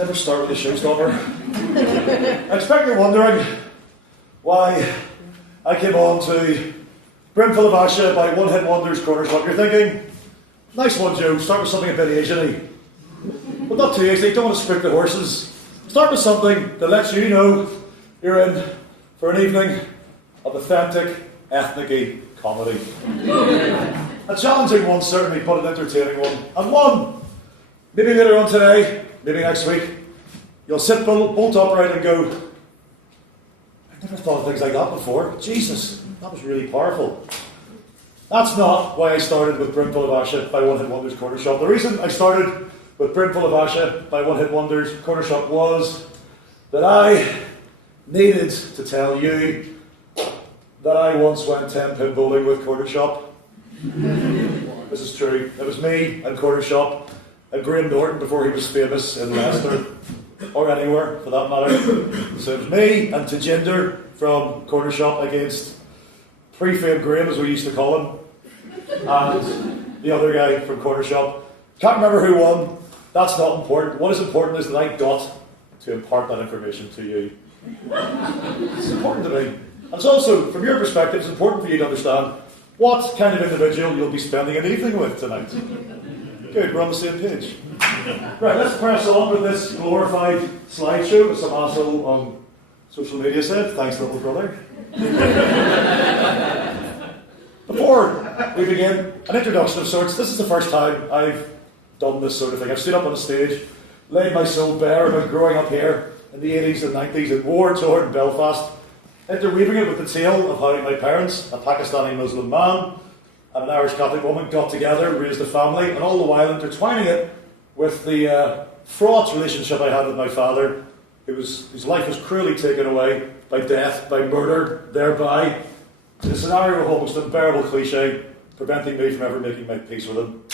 Never start with a showstopper. I expect you're wondering why I came on to Brimful of Asha by One Hit Wonders Corner Shop. You're thinking, nice one, Joe, start with something a bit Asian-y. But not too easy, don't want to spook the horses. Start with something that lets you know you're in for an evening of authentic, ethnic comedy. A challenging one, certainly, but an entertaining one. And one, maybe later on today, maybe next week, you'll sit bolt upright and go, I've never thought of things like that before. Jesus, that was really powerful. That's not why I started with Brimful of Asha by One Hit Wonders Corner Shop. The reason I started with Brimful of Asha by One Hit Wonders Corner Shop was that I needed to tell you that I once went 10-pin bowling with Corner Shop. This is true. It was me and Corner Shop and Graham Norton before he was famous in Leicester, or anywhere for that matter. So it was me and Tajinder from Corner Shop against pre-fame Graham, as we used to call him, and the other guy from Corner Shop. Can't remember who won. That's not important. What is important is that I got to impart that information to you. It's important to me. And it's also, from your perspective, it's important for you to understand what kind of individual you'll be spending an evening with tonight. Good, we're on the same page. Right, let's press on with this glorified slideshow, as some asshole on social media said. Thanks, little brother. Before we begin, an introduction of sorts. This is the first time I've done this sort of thing. I've stood up on a stage, laid my soul bare about growing up here in the 80s and 90s in war-torn Belfast, interweaving it with the tale of how my parents, a Pakistani Muslim man and an Irish Catholic woman, got together, raised a family, and all the while intertwining it with the fraught relationship I had with my father, whose life was cruelly taken away by death, by murder, thereby, in a scenario of almost unbearable cliche, preventing me from ever making my peace with him.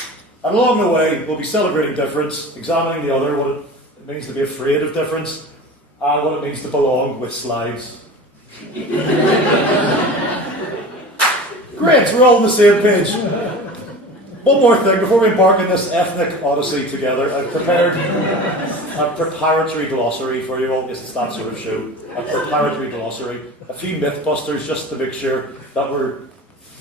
And along the way, we'll be celebrating difference, examining the other, what it means to be afraid of difference, and what it means to belong with slides. Great, we're all on the same page. One more thing, before we embark on this ethnic odyssey together, I've prepared a preparatory glossary for you all. Yes, it's that sort of show. A preparatory glossary. A few mythbusters just to make sure that we're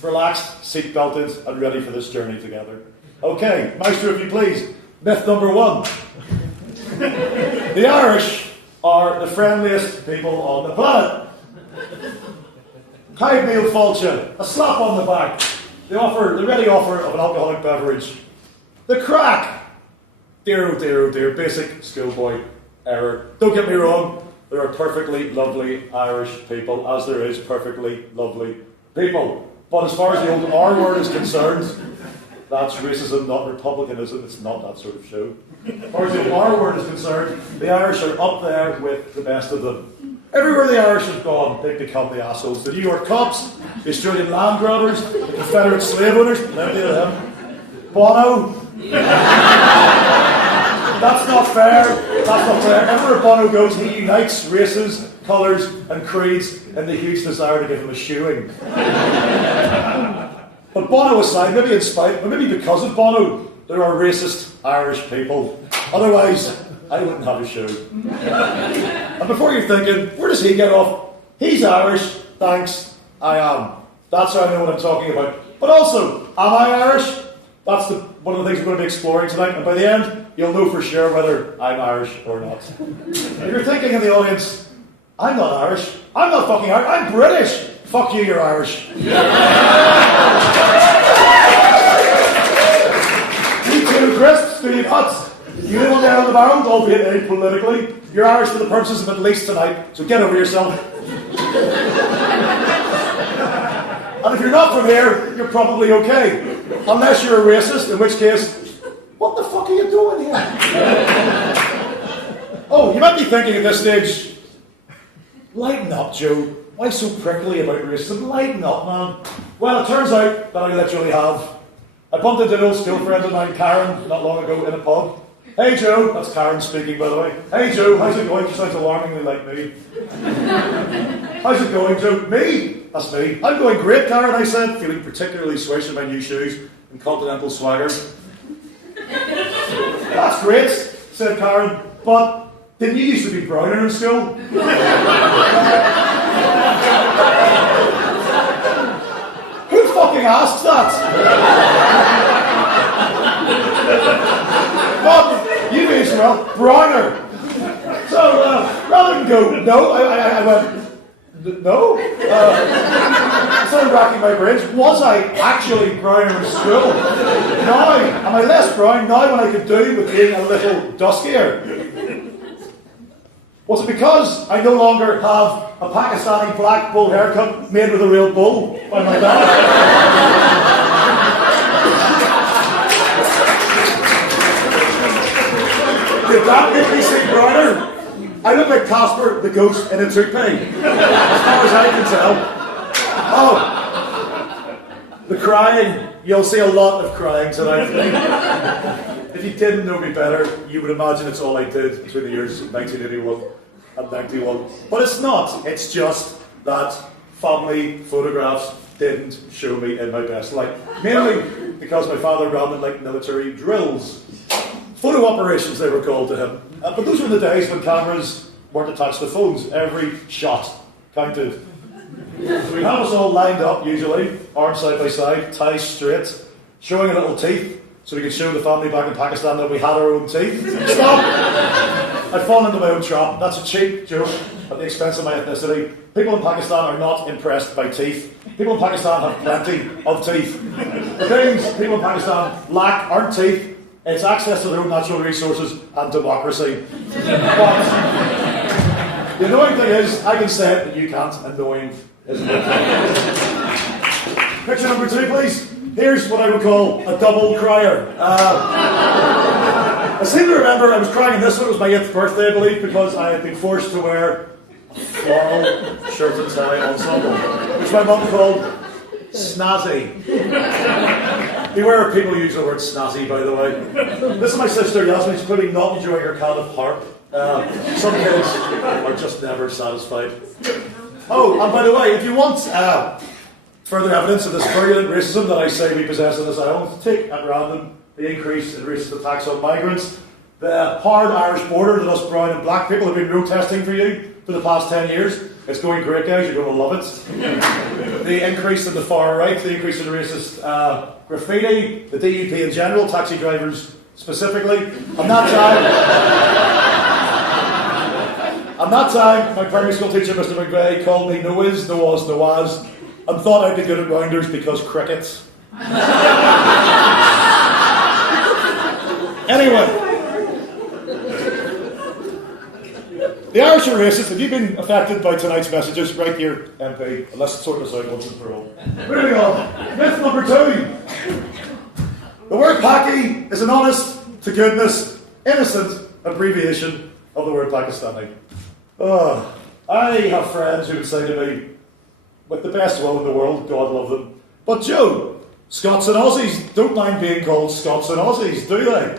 relaxed, seat-belted, and ready for this journey together. Okay, Maestro, if you please. Myth number 1. The Irish are the friendliest people on the planet. Caib Neil Fulcha, a slap on the back. The ready offer of an alcoholic beverage. The crack. Dear, oh dear, oh dear. Basic schoolboy error. Don't get me wrong, there are perfectly lovely Irish people, as there is perfectly lovely people. But as far as the old R word is concerned, that's racism, not republicanism. It's not that sort of show. As far as the R word is concerned, the Irish are up there with the best of them. Everywhere the Irish have gone, they've become the assholes. The New York cops, the Australian land grabbers, the Confederate slave owners, plenty of them. Bono. That's not fair. That's not fair. Everywhere Bono goes, he unites races, colours, and creeds in the huge desire to give him a shoeing. But Bono aside, maybe in spite, or maybe because of Bono, there are racist Irish people. Otherwise, I wouldn't have a show. And before you're thinking, where does he get off? He's Irish, thanks, I am. That's how I know what I'm talking about. But also, am I Irish? That's one of the things we're going to be exploring tonight, and by the end, you'll know for sure whether I'm Irish or not. If you're thinking in the audience, I'm not Irish, I'm not fucking Irish, I'm British. Fuck you, you're Irish. Me too, Chris, do you nuts? You live on the island of Ireland, albeit apolitically. You're Irish for the purposes of at least tonight, so get over yourself. And if you're not from here, you're probably okay. Unless you're a racist, in which case, what the fuck are you doing here? Oh, you might be thinking at this stage, lighten up, Joe. Why so prickly about racism? Lighten up, man. Well, it turns out that I literally have. I bumped into an old school friend of mine, Karen, not long ago in a pub. Hey Joe, that's Karen speaking by the way. Hey Joe, how's it going? She sounds alarmingly like me. How's it going, Joe? Me? That's me. I'm going great, Karen, I said, feeling particularly swish in my new shoes and continental swagger. That's great, said Karen, but Didn't you used to be browner in school? Who fucking asks that? But you may as well, browner. So rather than go, no, I went, no? I started racking my brains. Was I actually browner in school? Now, am I less brown now when I could do with being a little duskier? Was it because I no longer have a Pakistani black bull haircut made with a real bull by my dad? Did that make me seem browner? I look like Casper the ghost in a toupee, as far as I can tell. Oh, the crying. You'll see a lot of crying tonight. If you didn't know me better, you would imagine it's all I did between the years of 1981 and 91. But it's not. It's just that family photographs didn't show me in my best light. Mainly because my father ran them like military drills. Photo operations, they were called to him. But those were the days when cameras weren't attached to phones. Every shot counted. So we'd have us all lined up, usually, arms side by side, ties straight, showing a little teeth, so we could show the family back in Pakistan that we had our own teeth. Stop! I'd fallen into my own trap. That's a cheap joke at the expense of my ethnicity. People in Pakistan are not impressed by teeth. People in Pakistan have plenty of teeth. The things people in Pakistan lack aren't teeth, it's access to their own natural resources and democracy. But the annoying thing is, I can say it, but you can't. Annoying, isn't it? Picture number 2, please. Here's what I would call a double crier. I seem to remember I was crying in this one. It was my 8th birthday, I believe, because I had been forced to wear a floral shirt and tie ensemble, which my mum called snazzy. Beware of people who use the word snazzy, by the way. This is my sister Yasmin. She's clearly not enjoying her can of harp. Some kids are just never satisfied. Oh, and by the way, if you want further evidence of this virulent racism that I say we possess in this island, take at random the increase in racist attacks on migrants, the hard Irish border that us brown and black people have been protesting for you for the past 10 years. It's going great, guys. You're going to love it. The increase in the far right, the increase in racist graffiti, the DUP in general, taxi drivers specifically. And that time, my primary school teacher, Mr. McVeigh, called me Nawaz, and thought I'd be good at rounders because crickets. Anyway, the Irish are racist. Have you been affected by tonight's messages? Right here, MP. Let's sort this out once and for all. Moving on. Myth number 2. The word Paki is an honest to goodness, innocent abbreviation of the word Pakistani. I have friends who would say to me, with the best will in the world, God love them, but Joe, Scots and Aussies don't mind being called Scots and Aussies, do they?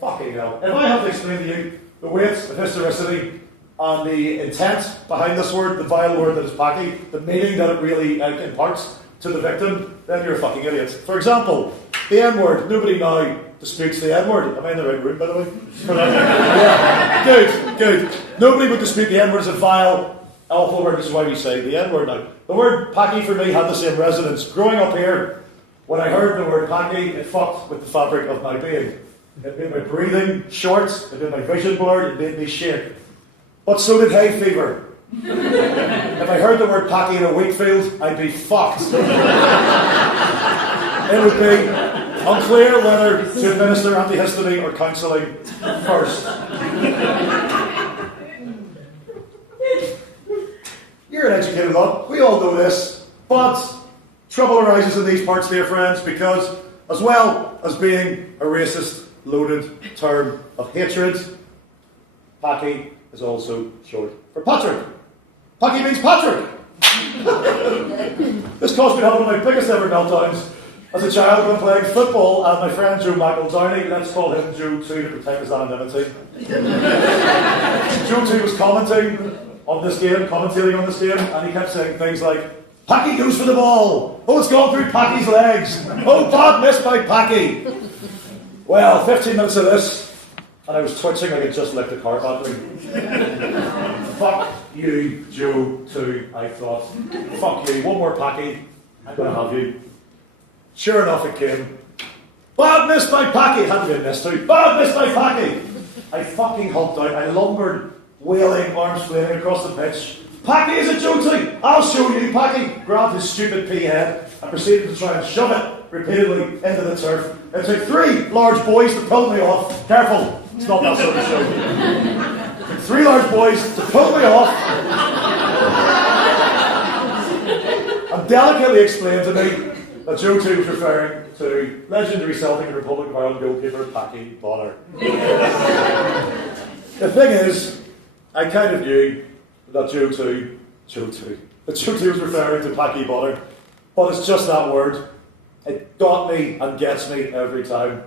Fucking hell. If I have to explain to you the weight, the historicity, and the intent behind this word, the vile word that is Paki, the meaning that it really imparts to the victim, then you're a fucking idiot. For example, the N-word. Nobody now disputes the N-word. Am I in the right room, by the way? Yeah. Good. Nobody would dispute the N-word as a vile, awful word. This is why we say the N-word now. The word Paki for me had the same resonance. Growing up here, when I heard the word Paki, it fucked with the fabric of my being. It made my breathing short, it made my vision blurred, it made me shake. But so did hay fever. If I heard the word Paki in a wheat field, I'd be fucked. It would be unclear whether to administer antihistamine or counselling first. You're an educated lot, we all know this, but trouble arises in these parts, dear friends, because as well as being a racist, loaded term of hatred, Paki is also short for Patrick. Paki means Patrick! This caused me to have one of my biggest ever meltdowns as a child when playing football, and my friend Joe McEldowney, let's call him Joe 2 to protect his anonymity. Joe 2 was commentating on this game, and he kept saying things like, Paki goes for the ball! Oh, it's gone through Paki's legs! Oh, bad miss by Paki! Well, 15 minutes of this, and I was twitching like it just left the car battery. Fuck you, Joe, too, I thought. Fuck you, one more packy, I'm gonna have you. Sure enough, it came. Bad missed my packy! Had to be a miss too. Bad missed my packy! I fucking hulked out. I lumbered, wailing, arms flailing across the pitch. Packy, is it Joe too? I'll show you, Packy! Grabbed his stupid pea head and proceeded to try and shove it repeatedly into the turf. It took 3 large boys to pull me off. Careful, it's not that sort of show. It took 3 large boys to pull me off and delicately explained to me that Joe 2 was referring to legendary Celtic and Republic of Ireland goalkeeper Packy Bonner. The thing is, I kind of knew that Joe 2 was referring to Packy Bonner, but it's just that word. It got me and gets me every time.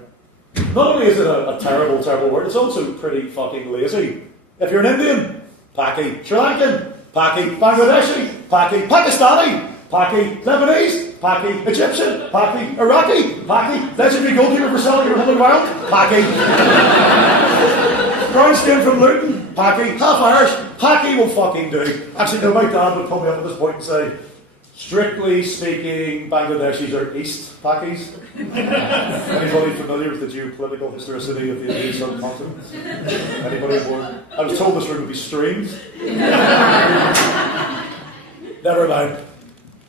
Not only is it a terrible, terrible word, it's also pretty fucking lazy. If you're an Indian, Packy. Sri Lankan, Packy. Bangladeshi, Packy. Pakistani, Packy. Lebanese, Packy. Egyptian, Packy. Iraqi, Packy. Legendary goalkeeper for Celtic Republic of Ireland, Packy. Brown skin from Luton, Packy. Half Irish, Packy will fucking do. Actually, no, my dad would pull me up at this point and say, strictly speaking, Bangladeshis are East Pakis. Anybody familiar with the geopolitical historicity of the Indian subcontinent? Anybody born? I was told this room would be streamed. Never mind.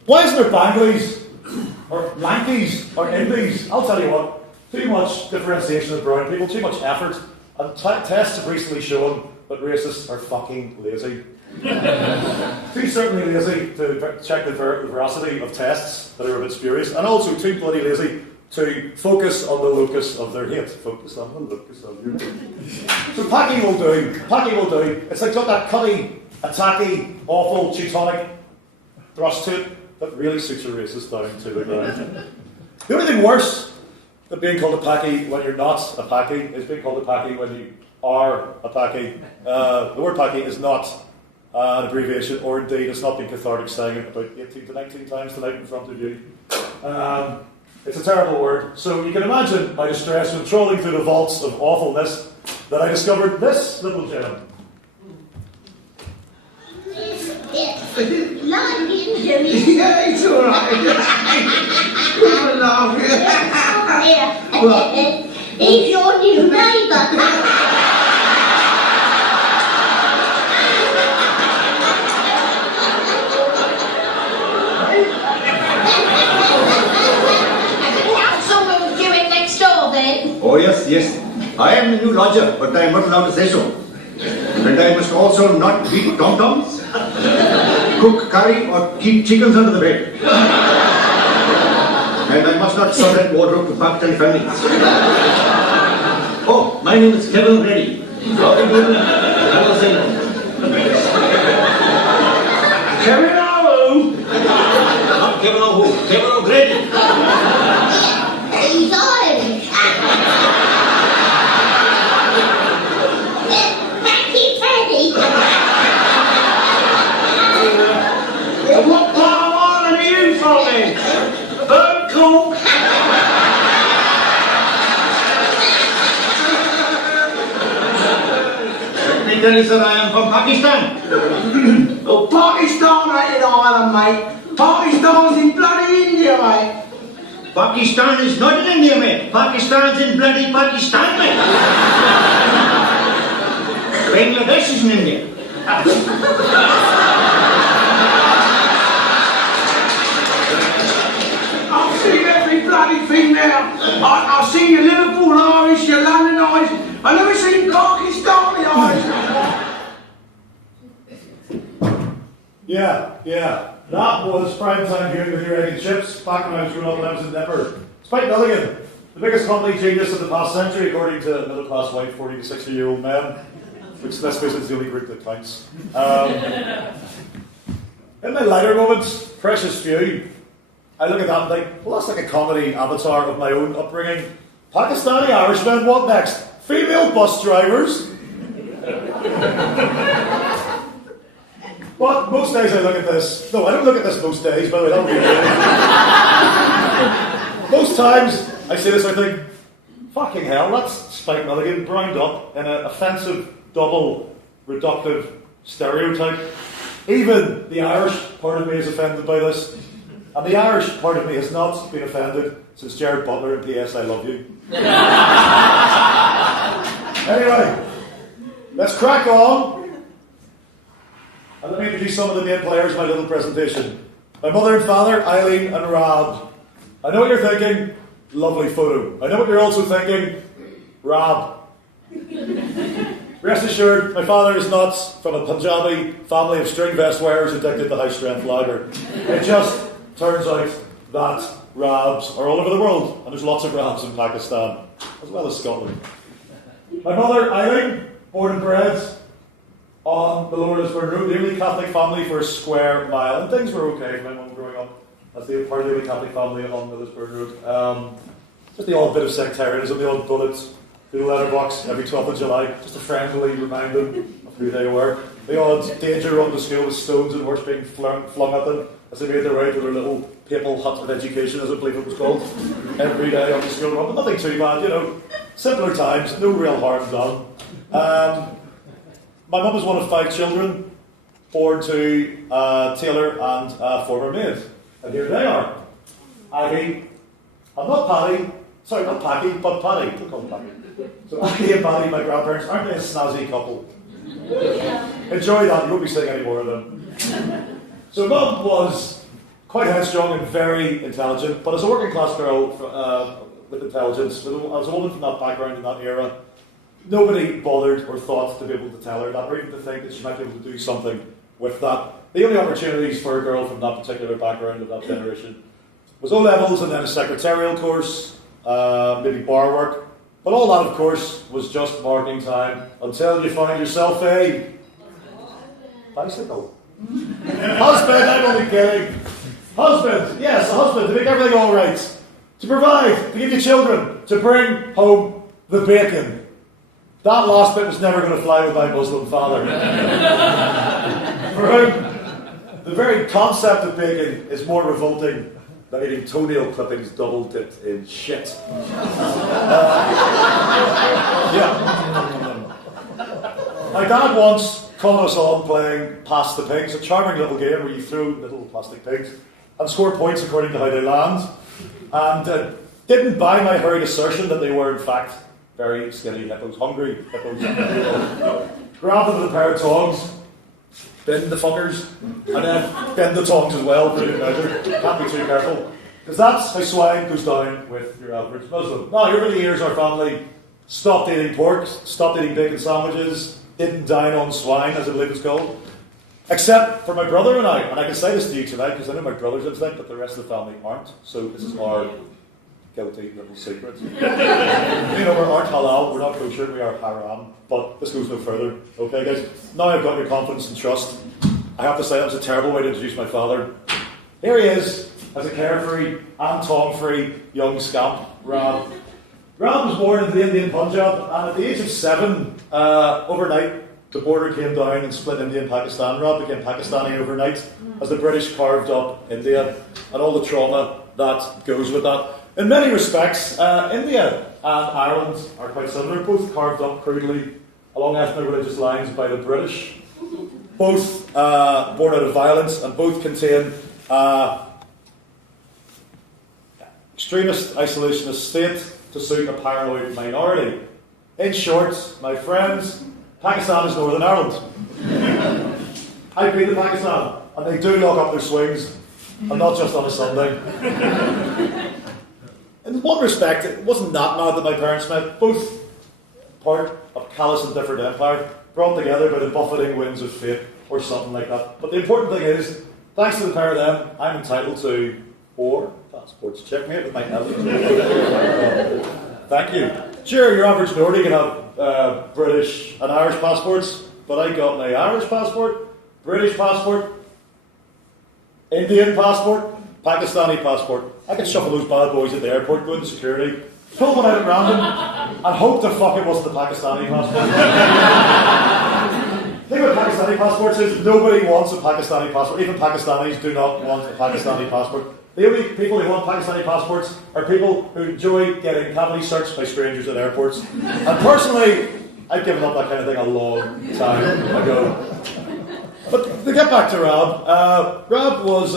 Why isn't there Bangladesh, or Lankies, or Indies? I'll tell you what, too much differentiation of brown people, too much effort, and tests have recently shown that racists are fucking lazy. Too certainly lazy to check the veracity of tests that are a bit spurious, and also too bloody lazy to focus on the locus of their hate. Focus on the locus of your hate. So Packy will do. Packy will do. It's like got that cutty, attacky, awful, Teutonic thrust to it that really suits a racist down to the ground. The only thing worse than being called a Packy when you're not a Packy is being called a Packy when you are a Packy. The word Packy is not an abbreviation, or indeed it's not been cathartic saying it about 18 to 19 times tonight in front of you. It's a terrible word. So you can imagine my distress when trolling through the vaults of awfulness that I discovered this little gem. Yeah, it's alright. I'm laughing. He's your new neighbour. Oh yes. I am the new lodger, but I am not allowed to say so. And I must also not beat tom-toms, cook curry, or keep chickens under the bed. And I must not sell that wardrobe to Pakistani families. Oh, my name is Kevin Grady. How do you do? I will say no. Kevin O'Who? Not Kevin O'Who, Kevin O'Grady. He's Irish. What part of Ireland are you from then? Bird Cork? Let me tell you, sir, I am from Pakistan. Oh, Pakistan ain't in Ireland, mate. Pakistan's in bloody India, mate. Pakistan is not in India, mate. Pakistan's in bloody Pakistan, mate. Bangladesh is in India. I've seen every bloody thing now. I've seen your Liverpool Irish, your London Irish. I've never seen Pakistani Irish. Yeah. That was prime time viewing with your egg and chips back when I was growing up when I was in Dipper. Spike Milligan, the biggest company genius of the past century, according to middle-class white 40 to 60-year-old men, which, let's face it, is the only group that counts. In my lighter moments, precious few, I look at that and think, well, that's like a comedy avatar of my own upbringing. Pakistani Irishmen, what next? Female bus drivers? But most days I look at this. No, I don't look at this most days, by the way, that'll be good. Most times I see this, I think, fucking hell, that's Spike Milligan browned up in an offensive, double, reductive stereotype. Even the Irish part of me is offended by this. And the Irish part of me has not been offended since Jared Butler in P.S. I Love You. Anyway, let's crack on. And let me introduce some of the main players in my little presentation. My mother and father, Eileen and Rab. I know what you're thinking, lovely photo. I know what you're also thinking, Rab. Rest assured, my father is not from a Punjabi family of string vest wearers addicted to high-strength lager. It just turns out that Rabs are all over the world, and there's lots of Rabs in Pakistan, as well as Scotland. My mother, Eileen, born and bred on the Lower Lisburn Road, the only Catholic family for a square mile, and things were okay for my mum growing up as the part of the only Catholic family along the Lisburn Road. Just the odd bit of sectarianism, the odd bullets through the letterbox every 12th of July, just to friendly remind them of who they were. The odd danger run to school with stones and worse being flung at them as they made their way to their little papal hut of education, as I believe it was called, every day on the school run. But nothing too bad, you know. Simpler times, no real harm done. My mum was one of 5 children, born to a tailor and a former maid. And here they are. Aggie, I'm not Paddy, sorry, not Packy, but Paddy. Don't call them Packy. So Aggie and Paddy, my grandparents, aren't they a snazzy couple? Enjoy that, you won't be seeing any more of them. So Mum was quite headstrong and very intelligent, but as a working class girl with intelligence, as a woman from that background in that era, nobody bothered or thought to be able to tell her that, or even to think that she might be able to do something with that. The only opportunities for a girl from that particular background of that generation was O-levels and then a secretarial course, maybe bar work. But all that, of course, was just marking time until you find yourself a bicycle. Husband, I'm only kidding. Husband, yes, a husband, to make everything all right. To provide, to give you children, to bring home the bacon. That last bit was never going to fly with my Muslim father. For him, the very concept of bacon is more revolting than eating toenail clippings double dipped in shit. Yeah. My dad once called us on playing Pass the Pigs, a charming little game where you throw little plastic pigs and score points according to how they land. And didn't buy my hurried assertion that they were in fact very skinny hippos, hungry hippos. Grabbed them with a pair of tongs, bend the fuckers, and then bend the tongs as well for good measure. Can't be too careful. Because that's how swine goes down with your average Muslim. Now, over the years, our family stopped eating pork, stopped eating bacon sandwiches, didn't dine on swine, as I believe it's called. Except for my brother and I can say this to you tonight because I know my brother's instinct, but the rest of the family aren't. So this is our guilty little secret. You know, we aren't halal, we're not kosher, we are haram. But this goes no further. Okay, guys? Now I've got your confidence and trust. I have to say that was a terrible way to introduce my father. Here he is, as a carefree and tongue-free young scamp, Rab. Rab was born in the Indian Punjab, and at the age of 7, overnight, the border came down and split India and Pakistan. Rab became Pakistani overnight, as the British carved up India, and all the trauma that goes with that. In many respects, India and Ireland are quite similar, both carved up crudely along ethno-religious lines by the British, both born out of violence, and both contain extremist isolationist state to suit a paranoid minority. In short, my friends, Pakistan is Northern Ireland. I've been to Pakistan, and they do lock up their swings, and not just on a Sunday. In one respect, it wasn't that mad that my parents met, both part of a callous and different empire, brought together by the buffeting winds of fate, or something like that. But the important thing is, thanks to the pair of them, I'm entitled to 4 passports. Checkmate with my elbow. Thank you. Sure, your average Nordy can have British and Irish passports, but I got my Irish passport, British passport, Indian passport, Pakistani passport. I could shuffle those bad boys at the airport, go into security, pull one out at random, and hope the fuck it wasn't the Pakistani passport. The thing with Pakistani passports is nobody wants a Pakistani passport. Even Pakistanis do not want a Pakistani passport. The only people who want Pakistani passports are people who enjoy getting cavity searched by strangers at airports. And personally, I've given up that kind of thing a long time ago. But to get back to Rab, Rab was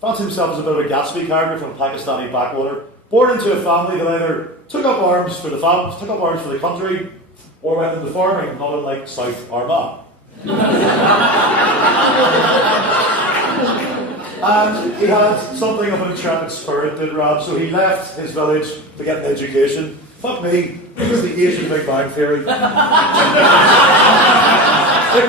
fancied himself as a bit of a Gatsby character from a Pakistani backwater, born into a family that either took up arms for the country, or went into farming, not unlike South Armagh. And he had something of an intrepid spirit, did Rab, so he left his village to get an education. Fuck me, this is the Asian Big Bang Theory. It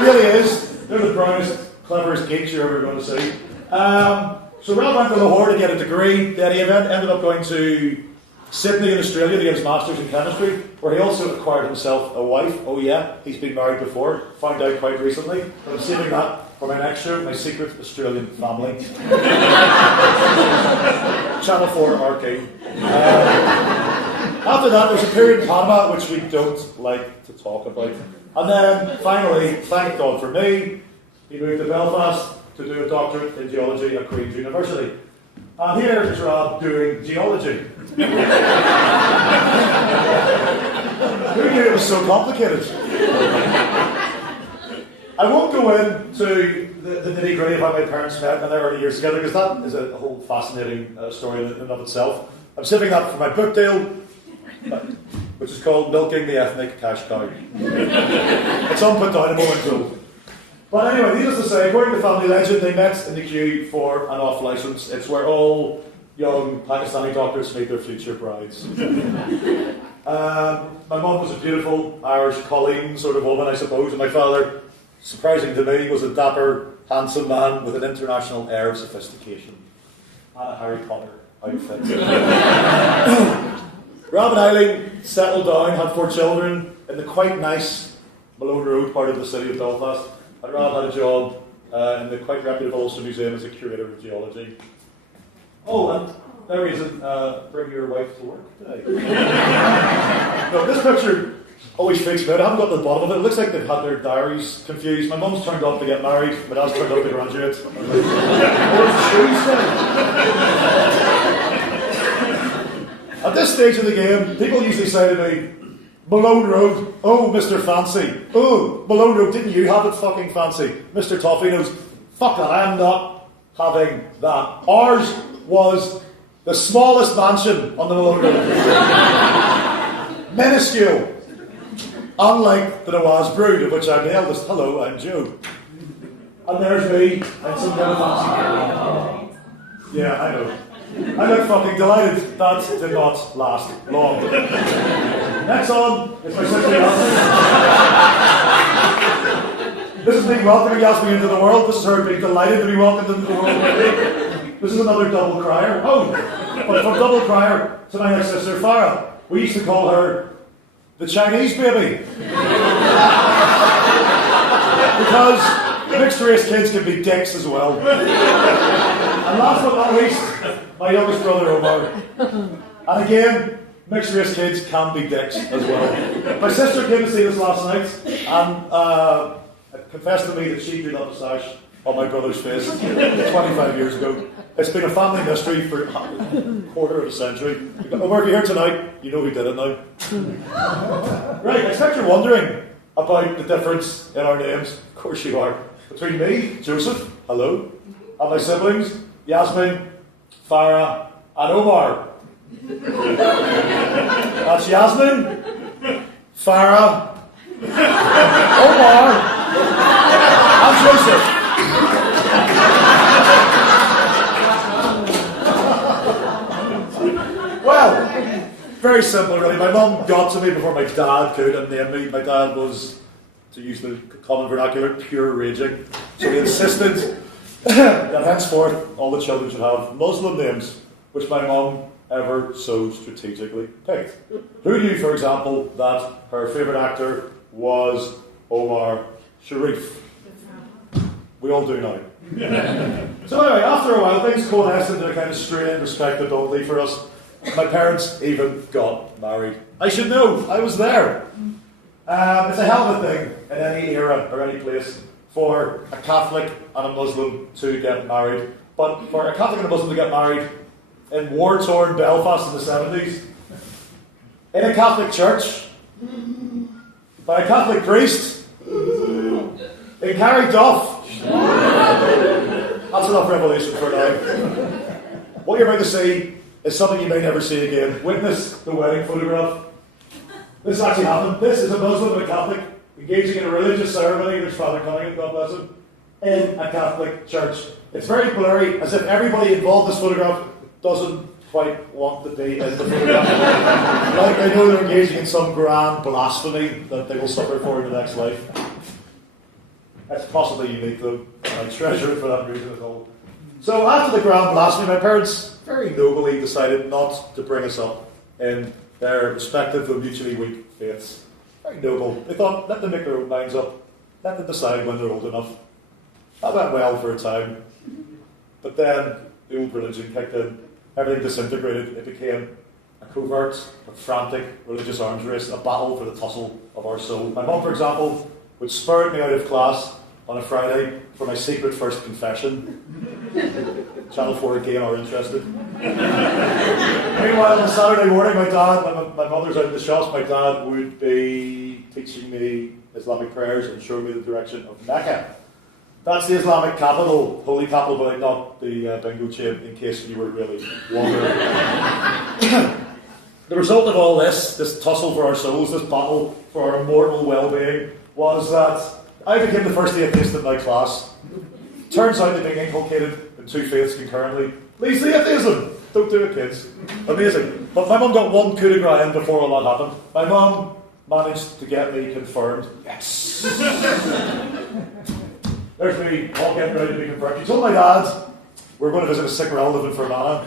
really is. They're the brownest, cleverest geeks you're ever going to see. So Rab went to Lahore to get a degree, then he ended up going to Sydney in Australia to get his master's in chemistry, where he also acquired himself a wife. Oh yeah, he's been married before, found out quite recently. But I'm saving that for my next show, my secret Australian family. Channel 4 Arcade. After that, there was a period in Panama which we don't like to talk about. And then, finally, thank God for me, he moved to Belfast to do a doctorate in geology at Queen's University. And here is Rob doing geology. Who knew it was so complicated? I won't go into the nitty-gritty of how my parents met in their early years together, because that is a whole fascinating story in and of itself. I'm saving that for my book deal, which is called Milking the Ethnic Cash Cow. It's on put down a moment ago. But anyway, needless to say, according to family legend, they met in the queue for an off licence. It's where all young Pakistani doctors meet their future brides. My mum was a beautiful Irish Colleen sort of woman, I suppose, and my father, surprising to me, was a dapper, handsome man with an international air of sophistication and a Harry Potter outfit. Rob and Eileen settled down, had 4 children in the quite nice Malone Road part of the city of Belfast. And Rob had a job in the quite reputable Ulster Museum as a curator of geology. Oh, and there he is, bring your wife to work today. No, this picture always freaks me out. I haven't got to the bottom of it. It looks like they've had their diaries confused. My mum's turned up to get married, my dad's turned up to graduate. At this stage of the game, people usually say to me, Malone Road, oh, Mr. Fancy. Oh, Malone Road, didn't you have it fucking fancy? Mr. Toffee knows, fuck that, I am not having that. Ours was the smallest mansion on the Malone Road. Minuscule. Unlike the Nawaz brood, of which I'm the eldest. Hello, I'm Joe. And there's me, and some kind of fancy. Yeah, I know. I look fucking delighted. That did not last long. Next on is my sister Yasmin. This is me welcoming Yasmin into the world. This is her being delighted to be welcomed into the world. This is another double crier. Oh, but from double crier to my next sister Farah. We used to call her the Chinese baby. Because mixed race kids can be dicks as well. And last but not least, my youngest brother Omar. And again, mixed race kids can be dicks as well. My sister came to see us last night and confessed to me that she drew that moustache on my brother's face 25 years ago. It's been a family mystery for a quarter of a century. Omar, if you're here tonight, you know who did it now. Right, I expect you're wondering about the difference in our names. Of course you are. Between me, Joseph, hello, and my siblings, Yasmin, Farah, and Omar. That's Yasmin, Farah, Omar, and Joseph. Well, very simple really. My mum got to me before my dad could and named me. My dad was, to use the common vernacular, pure raging. So he insisted that henceforth all the children should have Muslim names, which my mum ever so strategically picked. Who knew, for example, that her favourite actor was Omar Sharif? We all do now. So anyway, after a while, things coalesced into a kind of strained respectability for us. My parents even got married. I should know, I was there. It's a hell of a thing in any era or any place for a Catholic and a Muslim to get married. but for a Catholic and a Muslim to get married in war-torn Belfast in the 70s, in a Catholic church, by a Catholic priest, in Carrie Duff. That's enough revelation for now. What you're about to see is something you may never see again. Witness the wedding photograph. This actually happened. This is a Muslim and a Catholic engaging in a religious ceremony. There's Father Cunningham, God bless him, in a Catholic church. It's very blurry, as if everybody involved in this photograph doesn't quite want to be in the photograph. Like I know they're engaging in some grand blasphemy that they will suffer for in the next life. That's possibly unique though, and I treasure it for that reason as well. So after the grand blasphemy, my parents very nobly decided not to bring us up in their respective and mutually weak faiths. Very noble. They thought, let them make their own minds up. Let them decide when they're old enough. That went well for a time. But then the old religion kicked in. Everything disintegrated. It became a covert but frantic religious arms race, a battle for the tussle of our soul. My mum, for example, would spurt me out of class on a Friday for my secret first confession. Channel 4 again are interested. Meanwhile, on Saturday morning, my mother's out in the shops, my dad would be teaching me Islamic prayers and showing me the direction of Mecca. That's the Islamic capital, holy capital, but not the bingo chain, in case you were really wondering. The result of all this tussle for our souls, this battle for our immortal well-being, was that I became the first atheist in my class. Turns out that being inculcated in two faiths concurrently leads to atheism. Don't do it, kids. Amazing. But my mum got one coup de grace in before all that happened. My mum managed to get me confirmed. Yes! There's me all getting ready to be confirmed. She told my dad we're going to visit a sick relative in Fermanagh.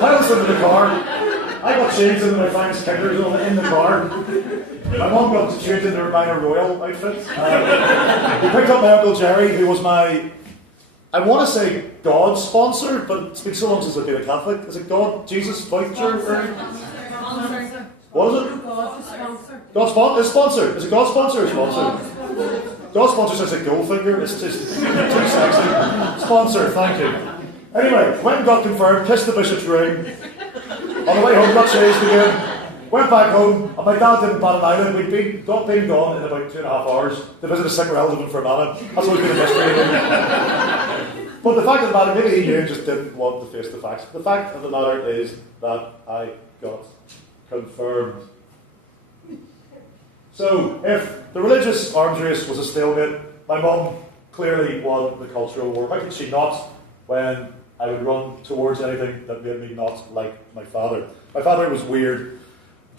I was in the car. I got changed into my finest kickers in the car. My mum got changed into her minor royal outfit. We picked up my Uncle Jerry, who was my, I want to say God sponsor, but it's been so long since I've been a Catholic. Is it God, Jesus, voucher? What is it? God sponsor. Is it God sponsor or sponsor? God sponsor says a Goldfinger. It's just too sexy. Sponsor, thank you. Anyway, went and got confirmed, kissed the bishop's ring. On the way home, got changed again. Went back home, and my dad didn't bat an eyelid. We'd been gone in about 2.5 hours to visit a sick relative in Fermanagh. That's always been a mystery. But the fact of the matter, maybe he knew and just didn't want to face the facts. The fact of the matter is that I got confirmed. So, if the religious arms race was a stalemate, my mum clearly won the cultural war. How could she not, when I would run towards anything that made me not like my father? My father was weird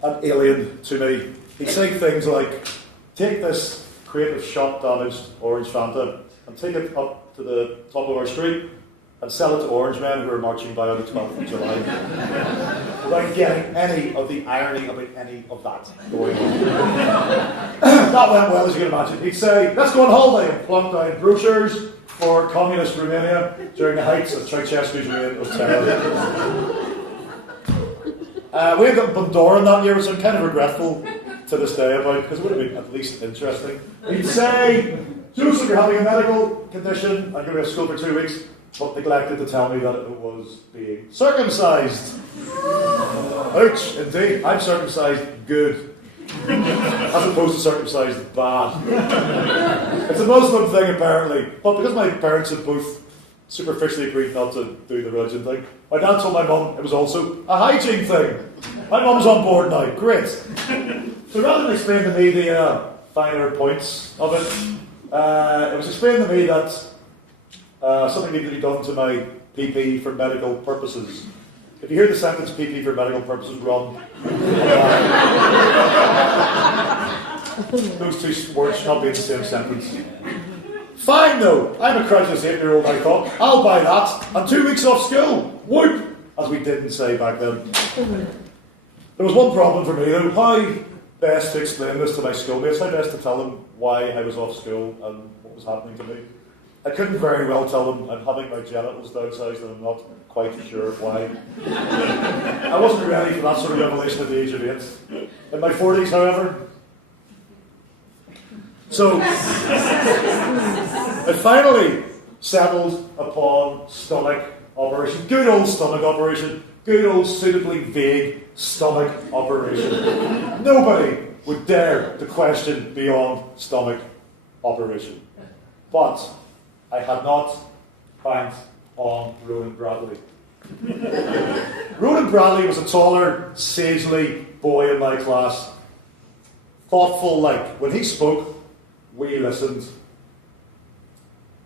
and alien to me. He'd say things like, take this creative shop-damaged orange Fanta and take it up to the top of our street and sell it to orange men who are marching by on the 12th of July. Without getting any of the irony about any of that going on. That went well, as you can imagine. He'd say, let's go on holiday, and plunk down brochures for communist Romania during the heights of Ceausescu's reign of terror. We ended up in Bundoran that year, which I'm kind of regretful to this day about, because it would have been at least interesting. He'd say, Joseph, you're having a medical condition, I'm going to be at school for 2 weeks, but neglected to tell me that it was being circumcised. Ouch, indeed. I'm circumcised good, as opposed to circumcised bad. It's a Muslim thing, apparently. But because my parents had both superficially agreed not to do the religion thing, my dad told my mum it was also a hygiene thing. My mum's on board now. Great. So rather than explain to me the finer points of it, it was explained to me that something needed to be done to my PP for medical purposes. If you hear the sentence PP for medical purposes, run. Those two words should not be in the same sentence. Fine though, I'm a courageous 8-year-old, I thought. I'll buy that. And 2 weeks off school. Whoop! As we didn't say back then. There was one problem for me though. How best to explain this to my schoolmates? How best to tell them why I was off school and what was happening to me? I couldn't very well tell them I'm having my genitals downsized and I'm not quite sure why. I wasn't ready for that sort of revelation at the age of 8. In my 40s, however. So, I finally settled upon stomach operation. Good old stomach operation. Good old suitably vague stomach operation. Nobody would dare to question beyond stomach operation. But I had not banked on Ronan Bradley. Ronan Bradley was a taller, sagely boy in my class. Thoughtful like. When he spoke, we listened.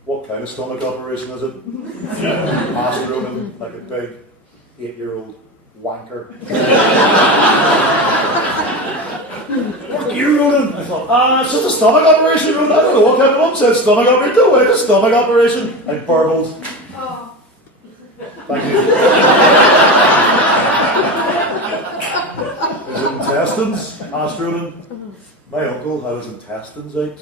What kind of stomach operation is it? Asked Ronan like a big 8-year-old wanker. What are you, Ronan? I thought, it's just a stomach operation, Ronan. I don't know what kind of mum said stomach operation. Don't wait, a stomach operation. I burbled. Oh. Thank you. His intestines? Asked Ronan. My uncle had his intestines out.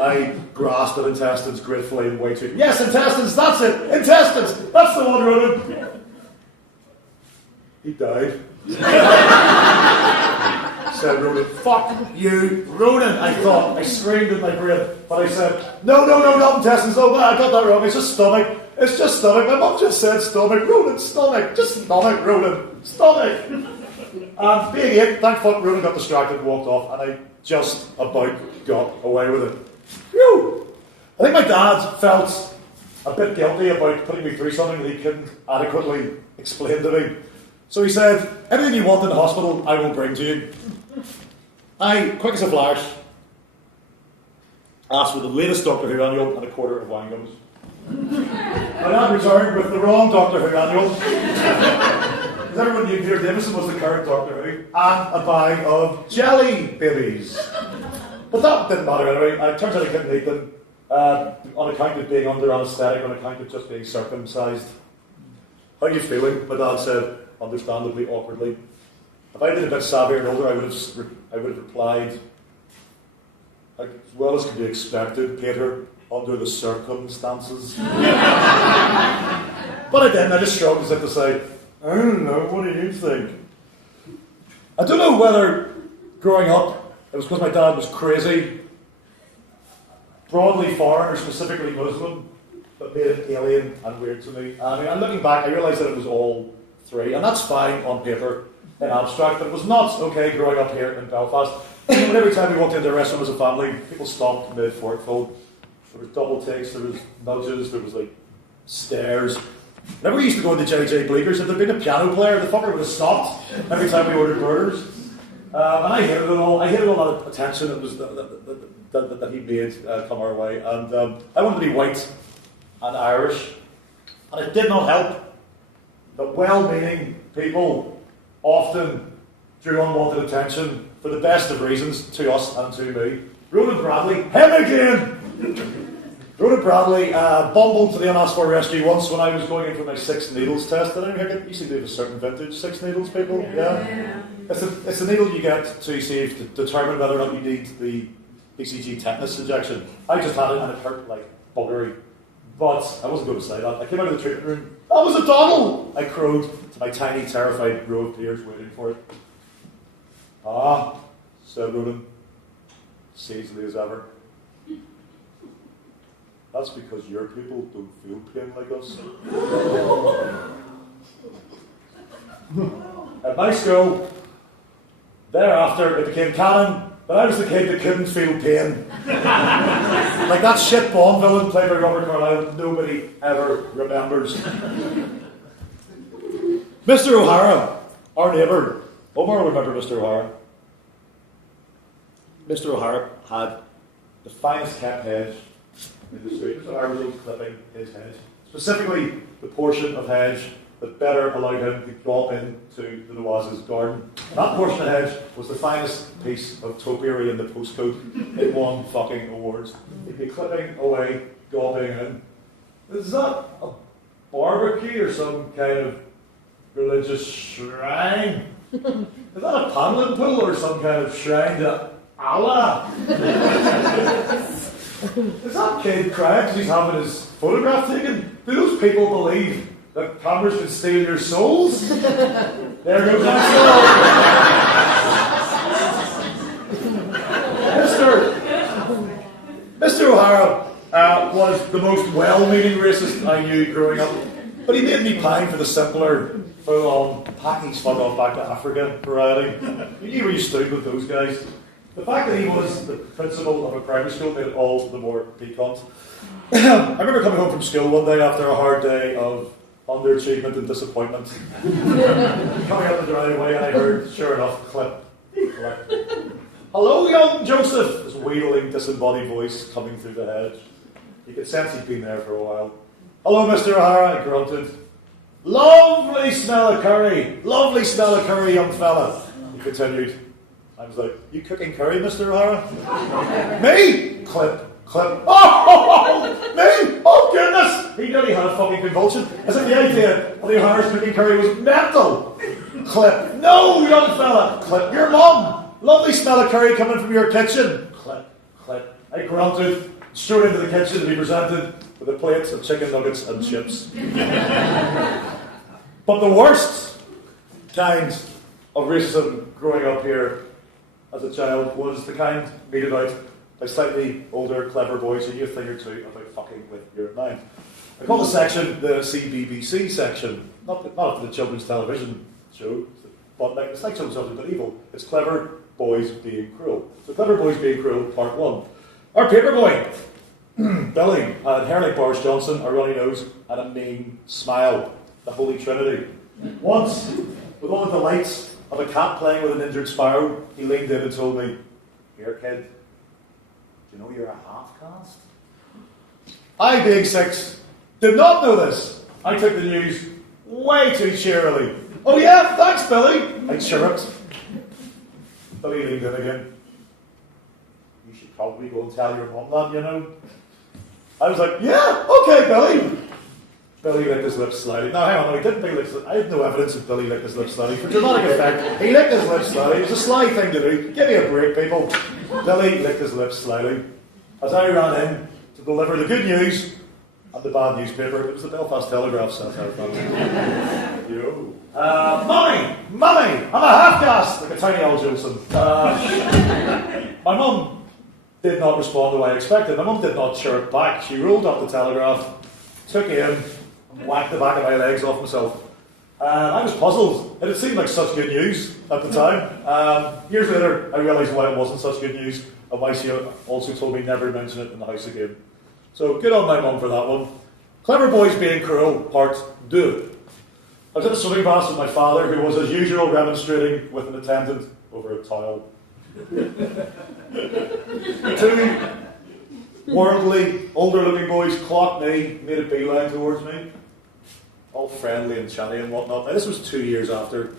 I grasped at intestines gratefully and waited. Yes, intestines, that's it! Intestines! That's the one, Ronan! He died. Said Ronan, fuck you, Ronan! I thought, I screamed in my brain, but I said, no, not intestines, oh, I got that wrong, it's just stomach. It's just stomach. My mum just said stomach, Ronan, stomach, just stomach, Ronan, stomach. And being it, thank fuck, Ronan got distracted and walked off, and I just about got away with it. Phew! I think my dad felt a bit guilty about putting me through something that he couldn't adequately explain to me. So he said, anything you want in the hospital, I will bring to you. I, quick as a flash, asked for the latest Doctor Who annual and a quarter of wine gums. My dad returned with the wrong Doctor Who annual. Because everyone knew Peter Davison was the current Doctor Who, and a bag of jelly babies. But that didn't matter anyway. It turns out I couldn't eat them on account of being under anaesthetic, on account of just being circumcised. How are you feeling? My dad said, understandably awkwardly. If I'd been a bit savvier and older, I would have replied, like, as well as could be expected, Peter, under the circumstances. But I didn't. I just shrugged as if to say, I don't know, what do you think? I don't know whether growing up it was because my dad was crazy, broadly foreign or specifically Muslim, that made it alien and weird to me. I mean, and looking back, I realised that it was all three, and that's fine on paper, in abstract, but it was not okay growing up here in Belfast. But every time we walked into a restaurant as a family, people stopped mid-forkful. There was double takes, there was nudges, there was like stares. Whenever we used to go into J.J. Bleeker's, if there'd been a piano player, the fucker would have stopped every time we ordered burgers. And I hated it all. I hated all that attention that was that he made come our way. And I wanted to be white and Irish. And it did not help that well-meaning people often drew unwanted attention for the best of reasons to us and to me. Ronan Bradley, him again! Ronan Bradley bumbled to the unasked for rescue once when I was going in for my 6 needles test. Did anyone hear it? You seem to have a certain vintage. 6 needles, people? Yeah. It's the needle you get to see if to determine whether or not you need the BCG tetanus injection. I just had it and it hurt like buggery. But I wasn't going to say that. I came out of the treatment room. That was a Donald! I crowed to my tiny, terrified row of peers waiting for it. Ah, said Ronan, sagely as ever. That's because your people don't feel pain like us. At my school, thereafter, it became canon that I was the kid that couldn't feel pain. Like that shit Bond villain played by Robert Carlyle that nobody ever remembers. Mr. O'Hara, our neighbour. Omar will remember Mr. O'Hara. Mr. O'Hara had the finest kept hedge in the street. So I was clipping his hedge. Specifically, the portion of hedge that better allowed him to drop into the Nawaz's garden. That portion of hedge was the finest piece of topiary in the postcode. It won fucking awards. He'd be clipping away, gobbing in. Is that a barbecue or some kind of religious shrine? Is that a paddling pool or some kind of shrine to Allah? Is that kid crying because he's having his photograph taken? Do those people believe that cameras can steal your souls? There goes my soul. Mr. O'Hara the most well-meaning racist I knew growing up. But he made me pine for the simpler, full-on, package fuck off back to Africa variety. You knew where you stood with those guys. The fact that he was the principal of a primary school made it all the more piquant. I remember coming home from school one day after a hard day of underachievement and disappointment. Coming up the driveway and I heard, sure enough, clip. Hello, young Joseph! This wheedling, disembodied voice coming through the hedge. You could sense he'd been there for a while. Hello, Mr. O'Hara, I grunted. Lovely smell of curry! Lovely smell of curry, young fella! He continued. I was like, you cooking curry, Mr. O'Hara? Me? Clip. Oh, me? Oh, goodness! He nearly had a fucking convulsion. As if the idea of the O'Hara's cooking curry was mental. Clip. No, young fella. Clip. Your mum. Lovely smell of curry coming from your kitchen. Clip. I grunted, strode into the kitchen to be presented with a plate of chicken nuggets and chips. But the worst kind of racism growing up here as a child was the kind meted out by slightly older, clever boys who knew a thing or two about fucking with your mind. I call the section the CBBC section, not for the children's television show, but it's like children's television, but evil. It's clever boys being cruel. So clever boys being cruel, part one. Our paper boy, Billy, had hair like Boris Johnson, a runny nose, and a mean smile. The Holy Trinity. Once, with all the delights of a cat playing with an injured sparrow, he leaned in and told me, "Here, kid, do you know you're a half-caste?" I, being 6, did not know this. I took the news way too cheerily. "Oh yeah, thanks, Billy," I chirruped. Billy leaned in again. "You should probably go and tell your mum that, you know." I was like, "Yeah, okay, Billy." Billy licked his lips slightly. No, hang on, no, he didn't lick his lips. I have no evidence that Billy licked his lips slightly. For dramatic effect, he licked his lips slightly. It was a sly thing to do. Give me a break, people. Billy licked his lips slightly. As I ran in to deliver the good news and the bad newspaper, it was the Belfast Telegraph sent out. Yo. Mummy, I'm a half-caste, like a tiny old Joseph. My mum did not respond the way I expected. My mum did not chirp back. She rolled up the telegraph, took it in, and whacked the back of my legs off myself. I was puzzled. It had seemed like such good news at the time. Years later, I realised why it wasn't such good news, and why she also told me never to mention it in the house again. So good on my mum for that one. Clever boys being cruel, part 2. I was at a swimming bath with my father, who was as usual remonstrating with an attendant over a towel. 2 worldly, older-looking boys clocked me, made a beeline towards me, all friendly and chatty and whatnot. Now, this was 2 years after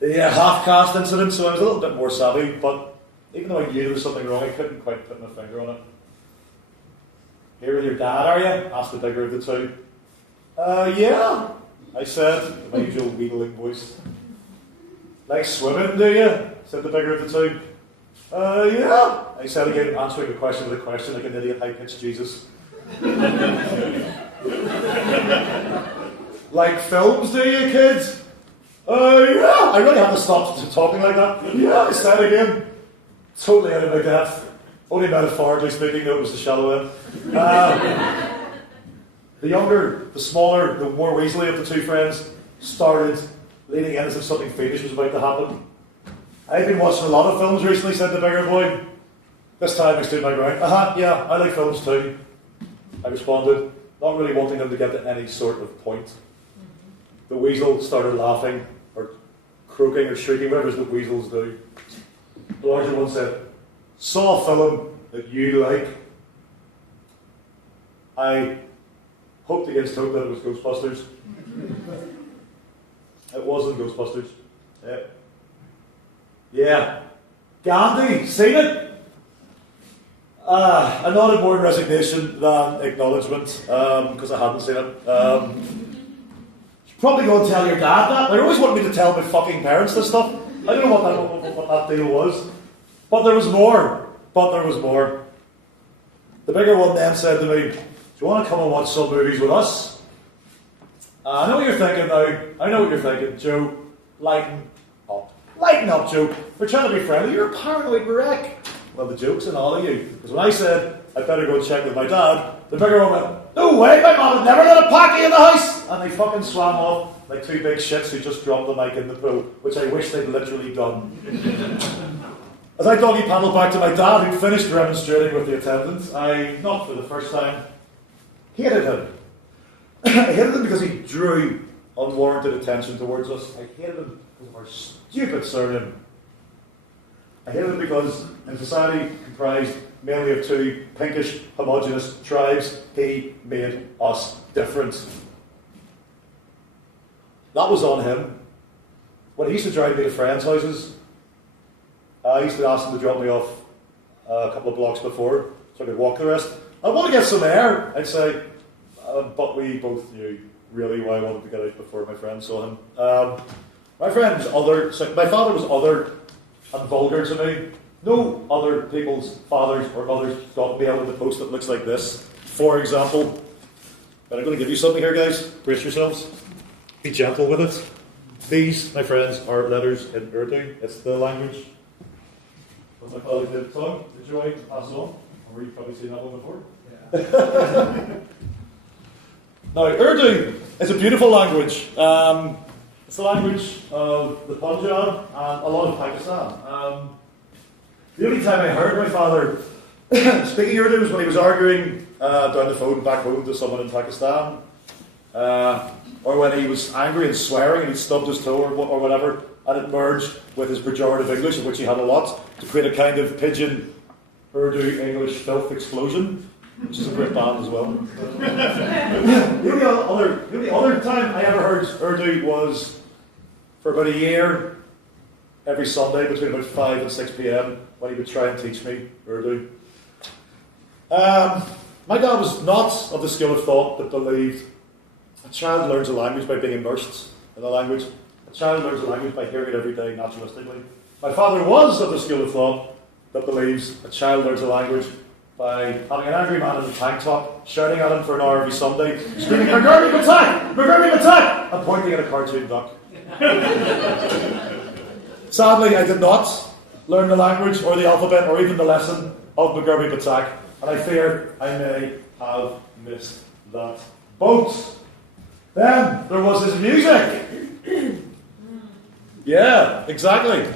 the half-caste incident, so I was a little bit more savvy, but even though I knew there was something wrong, I couldn't quite put my finger on it. "Here with your dad, are you?" asked the bigger of the 2. Yeah, I said, in my usual wheedling voice. "Like swimming, do you?" said the bigger of the 2. Yeah, I said again, answering the question with a question like an idiot high-pitched Jesus. "Like films, do you, kids?" Yeah, I really had to stop talking like that. "Yeah," I said again. Totally out of my depth. Only metaphorically speaking, though, it was the shallow end. The younger, the smaller, the more weaselly of the 2 friends started leaning in as if something fiendish was about to happen. "I've been watching a lot of films recently," said the bigger boy. This time I stood my ground. Yeah, I like films too," I responded, not really wanting them to get to any sort of point. The weasel started laughing, or croaking, or shrieking, whatever it is that weasels do. The larger one said, "Saw a film that you like." I hoped against hope that it was Ghostbusters. It wasn't Ghostbusters. Yeah. "Gandhi, seen it?" I nodded more in resignation than acknowledgement, because I hadn't seen it. "Should probably go and tell your dad that. They always want me to tell my fucking parents this stuff. I don't know what that deal was. But there was more. The bigger one then said to me, "Do you want to come and watch some movies with us?" I know what you're thinking now. I know what you're thinking, Joe. Lighten up. Lighten up, Joe. We're trying to be friendly. You're a paranoid wreck. Well, the joke's in all of you. Because when I said I'd better go check with my dad, The bigger one went, "No way, my mum would never let a Paki in the house!" And they fucking swam off like two big shits who just dropped the mic in the pool, which I wish they'd literally done. As I doggy paddled back to my dad, who finished remonstrating with the attendants, I, not for the first time, hated him. I hated him because he drew unwarranted attention towards us. I hated him because of our stupid surname. I hated him because in society comprised mainly of two pinkish, homogenous tribes, he made us different. That was on him. When he used to drive me to friends' houses, I used to ask him to drop me off a couple of blocks before so I could walk the rest. I want to get some air, I'd say. But we both knew really why I wanted to get out before my friends saw him. My friend was other, so my father was other and vulgar to me. No other people's fathers or mothers got me out of the post that looks like this. For example, but I'm going to give you something here, guys. Brace yourselves. Be gentle with it. These, my friends, are letters in Urdu. It's the language that my father did tongue. Enjoy, pass on. Or you've probably seen that one before. Yeah. Now, Urdu is a beautiful language. It's the language of the Punjab and a lot of Pakistan. The only time I heard my father speaking Urdu was when he was arguing down the phone back home to someone in Pakistan. Or when he was angry and swearing and he stubbed his toe or whatever, and it merged with his pejorative English, of which he had a lot, to create a kind of pidgin Urdu English filth explosion, which is a great band as well. The only other time I ever heard Urdu was for about a year, every Sunday between about 5 and 6 p.m, when he would try and teach me Urdu. My dad was not of the school of thought that believed a child learns a language by being immersed in a language. A child learns a language by hearing it every day naturalistically. My father was of the school of thought that believes a child learns a language by having an angry man in a tank top, shouting at him for an hour every Sunday, screaming, "McGurvey attack! McGurvey attack!" and pointing at a cartoon duck. Sadly, I did not learn the language or the alphabet or even the lesson of McGurvey Batak, and I fear I may have missed that boat. Then there was his music. Yeah, exactly.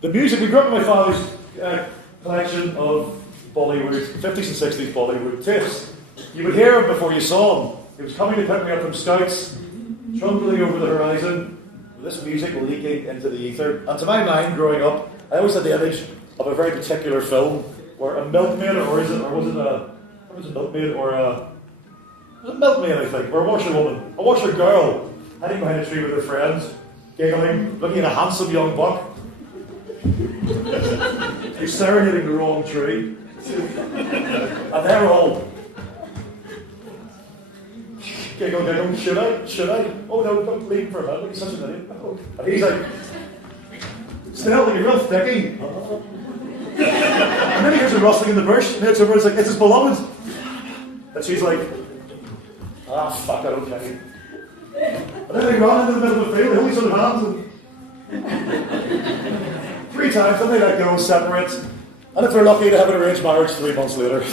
The music, we grew up in my father's collection of Bollywood, 50s and 60s Bollywood tapes. You would hear him before you saw him. He was coming to pick me up from Scouts, trundling over the horizon, with this music leaking into the ether. And to my mind, growing up, I always had the image of a very particular film where a milkmaid, or was it a milkmaid, or a milkmaid, I think, or a washerwoman, a washer girl, hiding behind a tree with her friends, giggling, looking at a handsome young buck who's serenading the wrong tree. And they're all giggling, should I? Oh no, don't leave for a minute, he's such an idiot. Oh. And he's like, still like a real thickie. And then he hears a rustling in the bush, and it's like, it's his beloved. And she's like, fuck, I don't care. And then they run into the middle of the field, they hold each other's hands, and 3 times, then they let go, separate, and if they're lucky to have an arranged marriage 3 months later.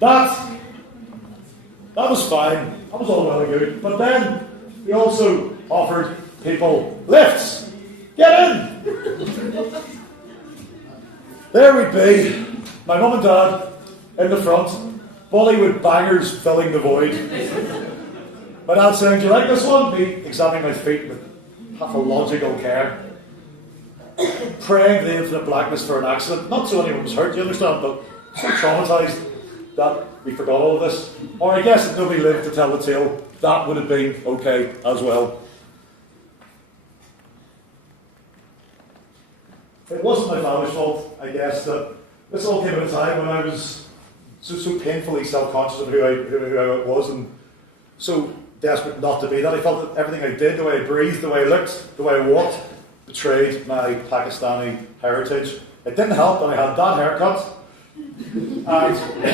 That was fine, that was all well and good, but then he also offered people lifts. Get in! There we'd be, my mum and dad in the front, Bollywood bangers filling the void. My dad saying, "Do you like this one?" Me examining my feet with pathological care. Praying the infinite blackness for an accident. Not so anyone was hurt, you understand, but so traumatised that we forgot all of this. Or I guess if nobody lived to tell the tale, that would have been okay as well. It wasn't my father's fault, I guess, that this all came at a time when I was so painfully self-conscious of who I was, and so desperate not to be that. I felt that everything I did, the way I breathed, the way I looked, the way I walked, betrayed my Pakistani heritage. It didn't help that I had that haircut and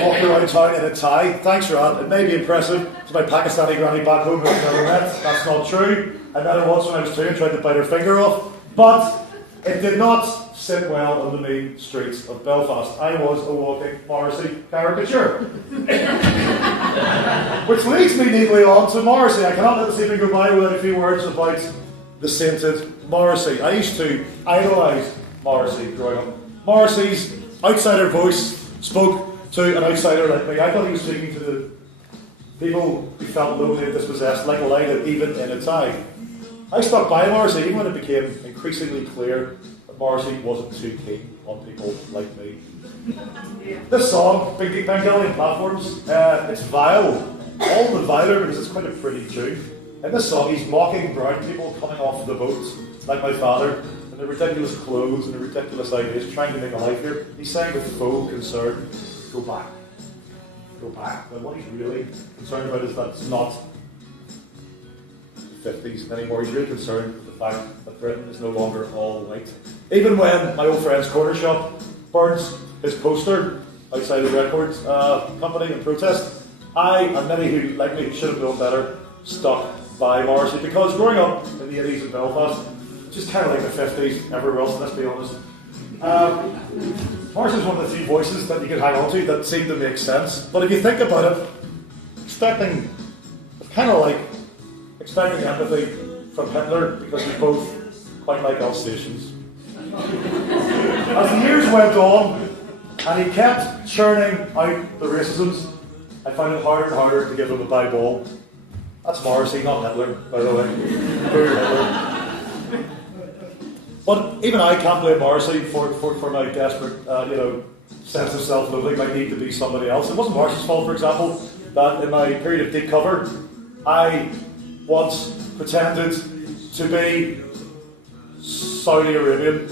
walked around town in a tie. Thanks, Rod. It may be impressive to my Pakistani granny back home who I've never met. That's not true. I met her once when I was 2 and tried to bite her finger off, but it did not sit well on the mean streets of Belfast. I was a walking Morrissey caricature. Which leads me neatly on to Morrissey. I cannot let this evening go by without a few words about the sainted Morrissey. I used to idolise Morrissey growing up. Morrissey's outsider voice spoke to an outsider like me. I thought he was speaking to the people who felt lonely and dispossessed, like I did, even in a tie. I stuck by Morrissey even when it became increasingly clear that Morrissey wasn't too keen on people like me. This song, Bengali Platforms, it's vile. All the viler because it's quite a pretty tune. In this song, he's mocking brown people coming off the boats, like my father, and their ridiculous clothes and their ridiculous ideas, trying to make a life here. He's saying with faux concern, go back. Go back. But what he's really concerned about is that it's not the 50s anymore. He's really concerned with the fact that Britain is no longer all white. Even when my old friend's corner shop burns his poster outside the records company in protest, I, and many who, like me, should have known better, stuck by Morrissey. Because growing up in the 80s in Belfast, which is kind of like the 50s everywhere else, let's be honest, Morrissey was one of the few voices that you could hang on to that seemed to make sense. But if you think about it, it's kind of like expecting empathy from Hitler because we both quite like Alsatians. As the years went on, and he kept churning out the racisms, I found it harder and harder to give him a bye ball. That's Morrissey, not Hitler, by the way. Poor Hitler. But even I can't blame Morrissey for my desperate, sense of self-loathing. I need to be somebody else. It wasn't Morrissey's fault, for example, that in my period of deep cover, I once pretended to be Saudi Arabian.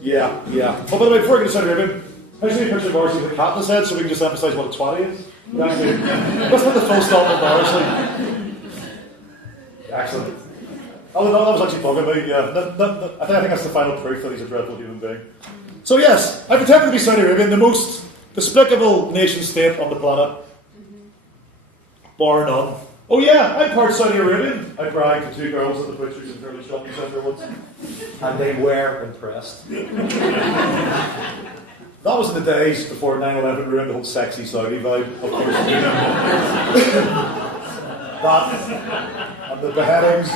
Yeah. Oh, by the way, before I get to Saudi Arabian, I just need a picture of Morrissey with a cat in his head so we can just emphasise what a twatty is. Let's put the full stop on Morrissey. Excellent. Oh, no, that was actually bugging me, yeah. I think that's the final proof that he's a dreadful human being. So yes, I pretended to be Saudi Arabian, the most despicable nation-state on the planet. Bar none. Oh yeah, I'm part Saudi Arabian. I bragged to two girls at the butcher's in Fairley Shopping Centre once. And they were impressed. That was in the days before 9/11 ruined the whole sexy Saudi vibe, of course. That, and the beheadings,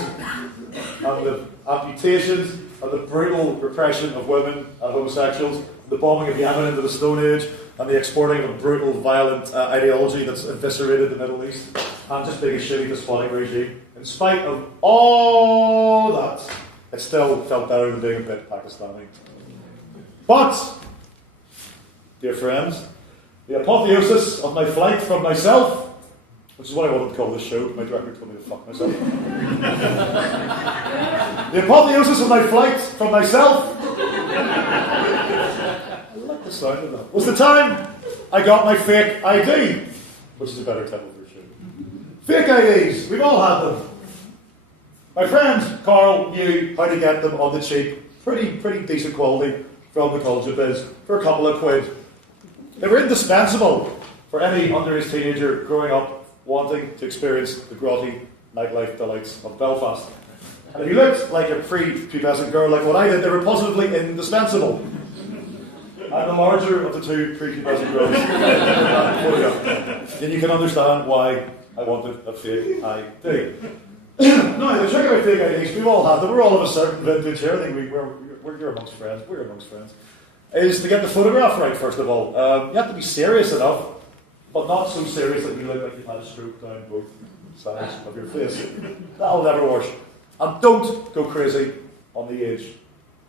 and the amputations, and the brutal repression of women and homosexuals, the bombing of Yemen into the Stone Age, and the exporting of a brutal, violent ideology that's eviscerated the Middle East, and just being a shitty, despotic regime. In spite of all that, it still felt better than being a bit Pakistani. But, dear friends, the apotheosis of my flight from myself, which is what I wanted to call this show, my director told me to fuck myself. The apotheosis of my flight from myself, I like the sound of that, was the time I got my fake ID, which is a better title for a show. Fake IDs, we've all had them. My friend Carl knew how to get them on the cheap, pretty decent quality from the College of Biz for a couple of quid. They were indispensable for any underage teenager growing up wanting to experience the grotty nightlife delights of Belfast. And if you looked like a pre-pubescent girl like what I did, they were positively indispensable. I'm the larger of the two pre-pubescent girls. Then you can understand why I wanted a fake ID. Now, the trick about fake IDs, we've all had them, we're all of a certain vintage here, I think we're amongst friends, is to get the photograph right, first of all. You have to be serious enough, but not so serious that you look like you've had a stroke down both sides of your face. That'll never wash. And don't go crazy on the age.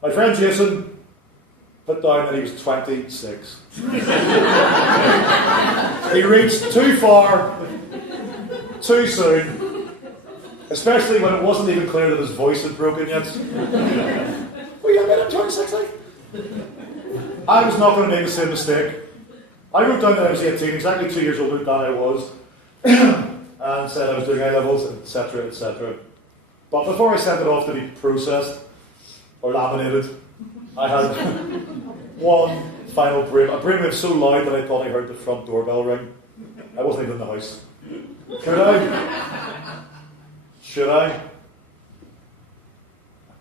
My friend Jason put down that he was 26. He reached too far, too soon, especially when it wasn't even clear that his voice had broken yet. Well, yeah, man, I'm 26, like. I was not going to make the same mistake. I wrote down that I was 18, exactly 2 years older than I was, and said I was doing A-levels, etc., etc. But before I sent it off to be processed or laminated, I had one final brainwave. A brainwave so loud that I thought I heard the front doorbell ring. I wasn't even in the house. Could I? Should I? I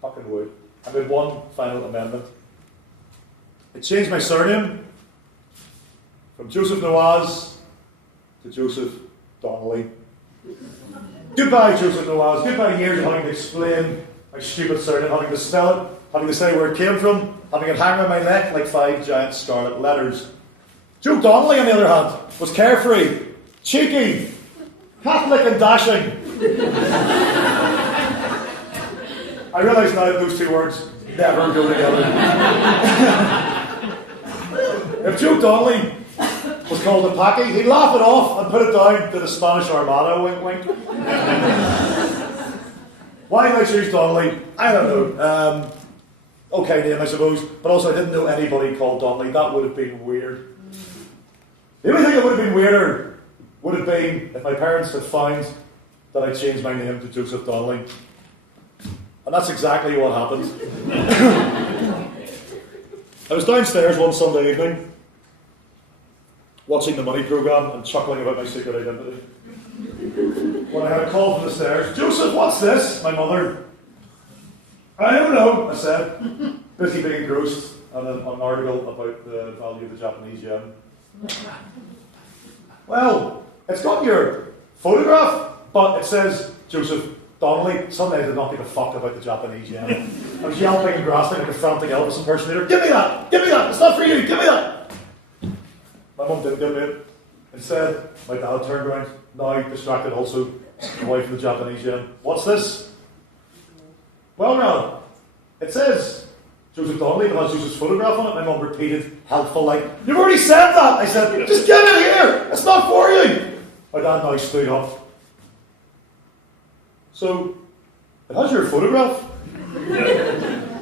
fucking would. with one final amendment. I changed my surname from Joseph Nawaz to Joseph Donnelly. Goodbye, Joseph Nawaz. Goodbye years of having to explain my stupid surname, having to spell it, having to say where it came from, having it hang around my neck like 5 giant scarlet letters. Joe Donnelly, on the other hand, was carefree, cheeky, Catholic and dashing. I realise now that those two words never go together. If Joe Donnelly was called a Packy, he'd laugh it off and put it down to the Spanish Armada, wink wink. Why did I choose Donnelly? I don't know. Okay name, I suppose, but also I didn't know anybody called Donnelly. That would have been weird. The only thing that would have been weirder would have been if my parents had found that I changed my name to Joseph Donnelly. And that's exactly what happened. I was downstairs one Sunday evening, watching the Money programme and chuckling about my secret identity, when I had a call from the stairs. "Joseph, what's this?" My mother. "I don't know," I said, busy being engrossed on an article about the value of the Japanese yen. "Well, it's got your photograph, but it says Joseph Donnelly." Suddenly I did not give a fuck about the Japanese yen. I was yelping and grasping like a frantic Elvis impersonator. "Give me that! Give me that! It's not for you! Give me that!" My mum didn't give me it. Instead, my dad turned around, now distracted also, away from the Japanese yen. "What's this?" "Well, now, it says Joseph Donnelly, but has Joseph's photograph on it." My mum repeated, helpful like, "You've already said that!" I said, "Just give it here! It's not for you!" My dad now stood up. "So, it has your photograph,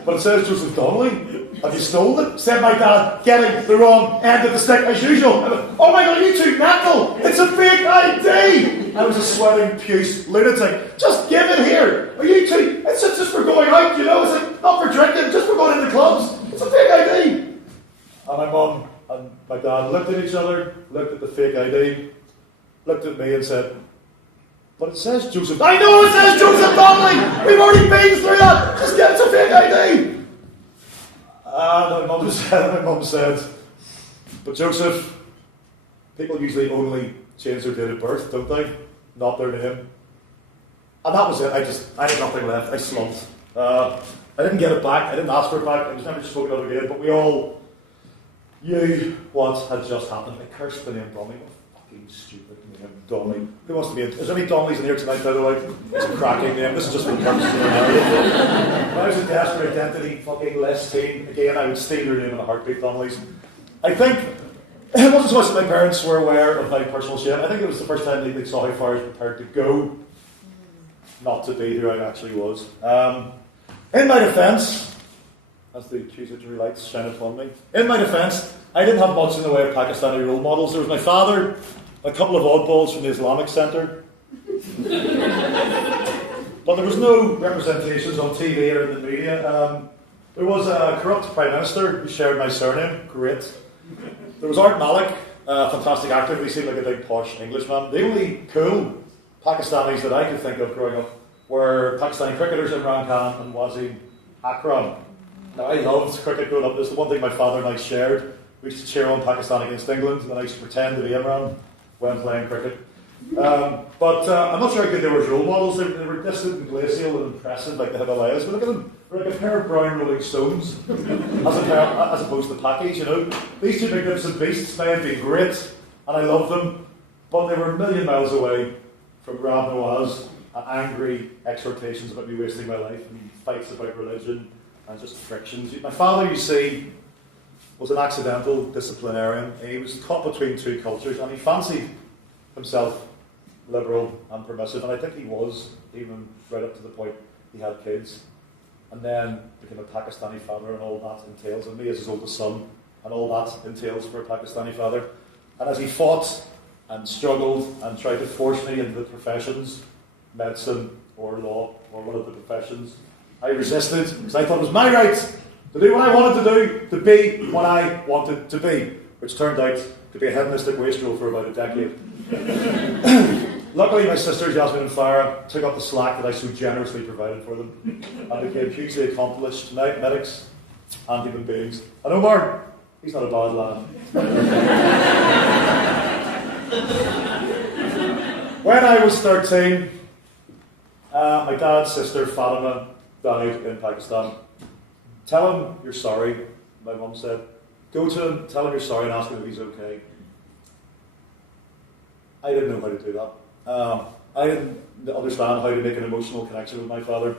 but it says Joseph Donnelly. Have you stolen it?" said my dad, getting the wrong end of the stick as usual. I went, "Oh my God, you two mental! It's a fake ID!" I was a sweating, puce lunatic. "Just give it here! Are you two? It's just for going out, you know? It's like, not for drinking, just for going into clubs. It's a fake ID!" And my mum and my dad looked at each other, looked at the fake ID, looked at me and said, "But it says Joseph." "I know it says Joseph Donnelly! We've already been through that! Just get it's a fake ID!" My mum said, "But Joseph, people usually only change their date of birth, don't they? Not their name." And that was it. I had nothing left. I slumped. I didn't get it back. I didn't ask for it back. It was never spoken of again. But we all knew what had just happened. I cursed the name Donnelly. Fucking stupid name, Donnelly. Who wants to be in? Is there any Donnellys in here tonight, by the way? It's a cracking name. This is just for the purposes of the narrative. When I was a desperate identity fucking less team, again, I would steal their name in a heartbeat, Donnellys. I think it wasn't so much that my parents were aware of my personal shame. I think it was the first time they saw how far I was prepared to go not to be who I actually was. In my defence, as the accusatory lights shine upon me, in my defence, I didn't have much in the way of Pakistani role models. There was my father, a couple of oddballs from the Islamic Centre, but there was no representations on TV or in the media. There was a corrupt Prime Minister who shared my surname, great. There was Art Malik, a fantastic actor, he seemed like a big posh Englishman. The only cool Pakistanis that I could think of growing up were Pakistani cricketers Imran Khan and Wasim Akram. Now, I loved cricket growing up. This is the one thing my father and I shared. We used to cheer on Pakistan against England, and I used to pretend to be Imran when playing cricket. But I'm not sure how good they were as role models. They were distant and glacial and impressive like the Himalayas. But look at them. They're like a pair of brown rolling stones as opposed to Pakis, you know. These two magnificent beasts may have been great, and I loved them, but they were a million miles away from Joseph Nawaz and angry exhortations about me wasting my life and fights about religion and just frictions. My father, you see, was an accidental disciplinarian. He was caught between two cultures, and he fancied himself liberal and permissive, and I think he was, even right up to the point he had kids, and then became a Pakistani father, and all that entails, and me as his oldest son, and all that entails for a Pakistani father. And as he fought and struggled and tried to force me into the professions, medicine or law or one of the professions, I resisted, because I thought it was my right to do what I wanted to do, to be what I wanted to be, which turned out to be a hedonistic wastrel for about a decade. Luckily, my sister Jasmine and Farah took up the slack that I so generously provided for them and became hugely accomplished medics and human beings. And Omar, he's not a bad lad. When I was 13, my dad's sister Fatima died in Pakistan. Tell him you're sorry, my mum said. Go to him, tell him you're sorry and ask him if he's okay. I didn't know how to do that. I didn't understand how to make an emotional connection with my father.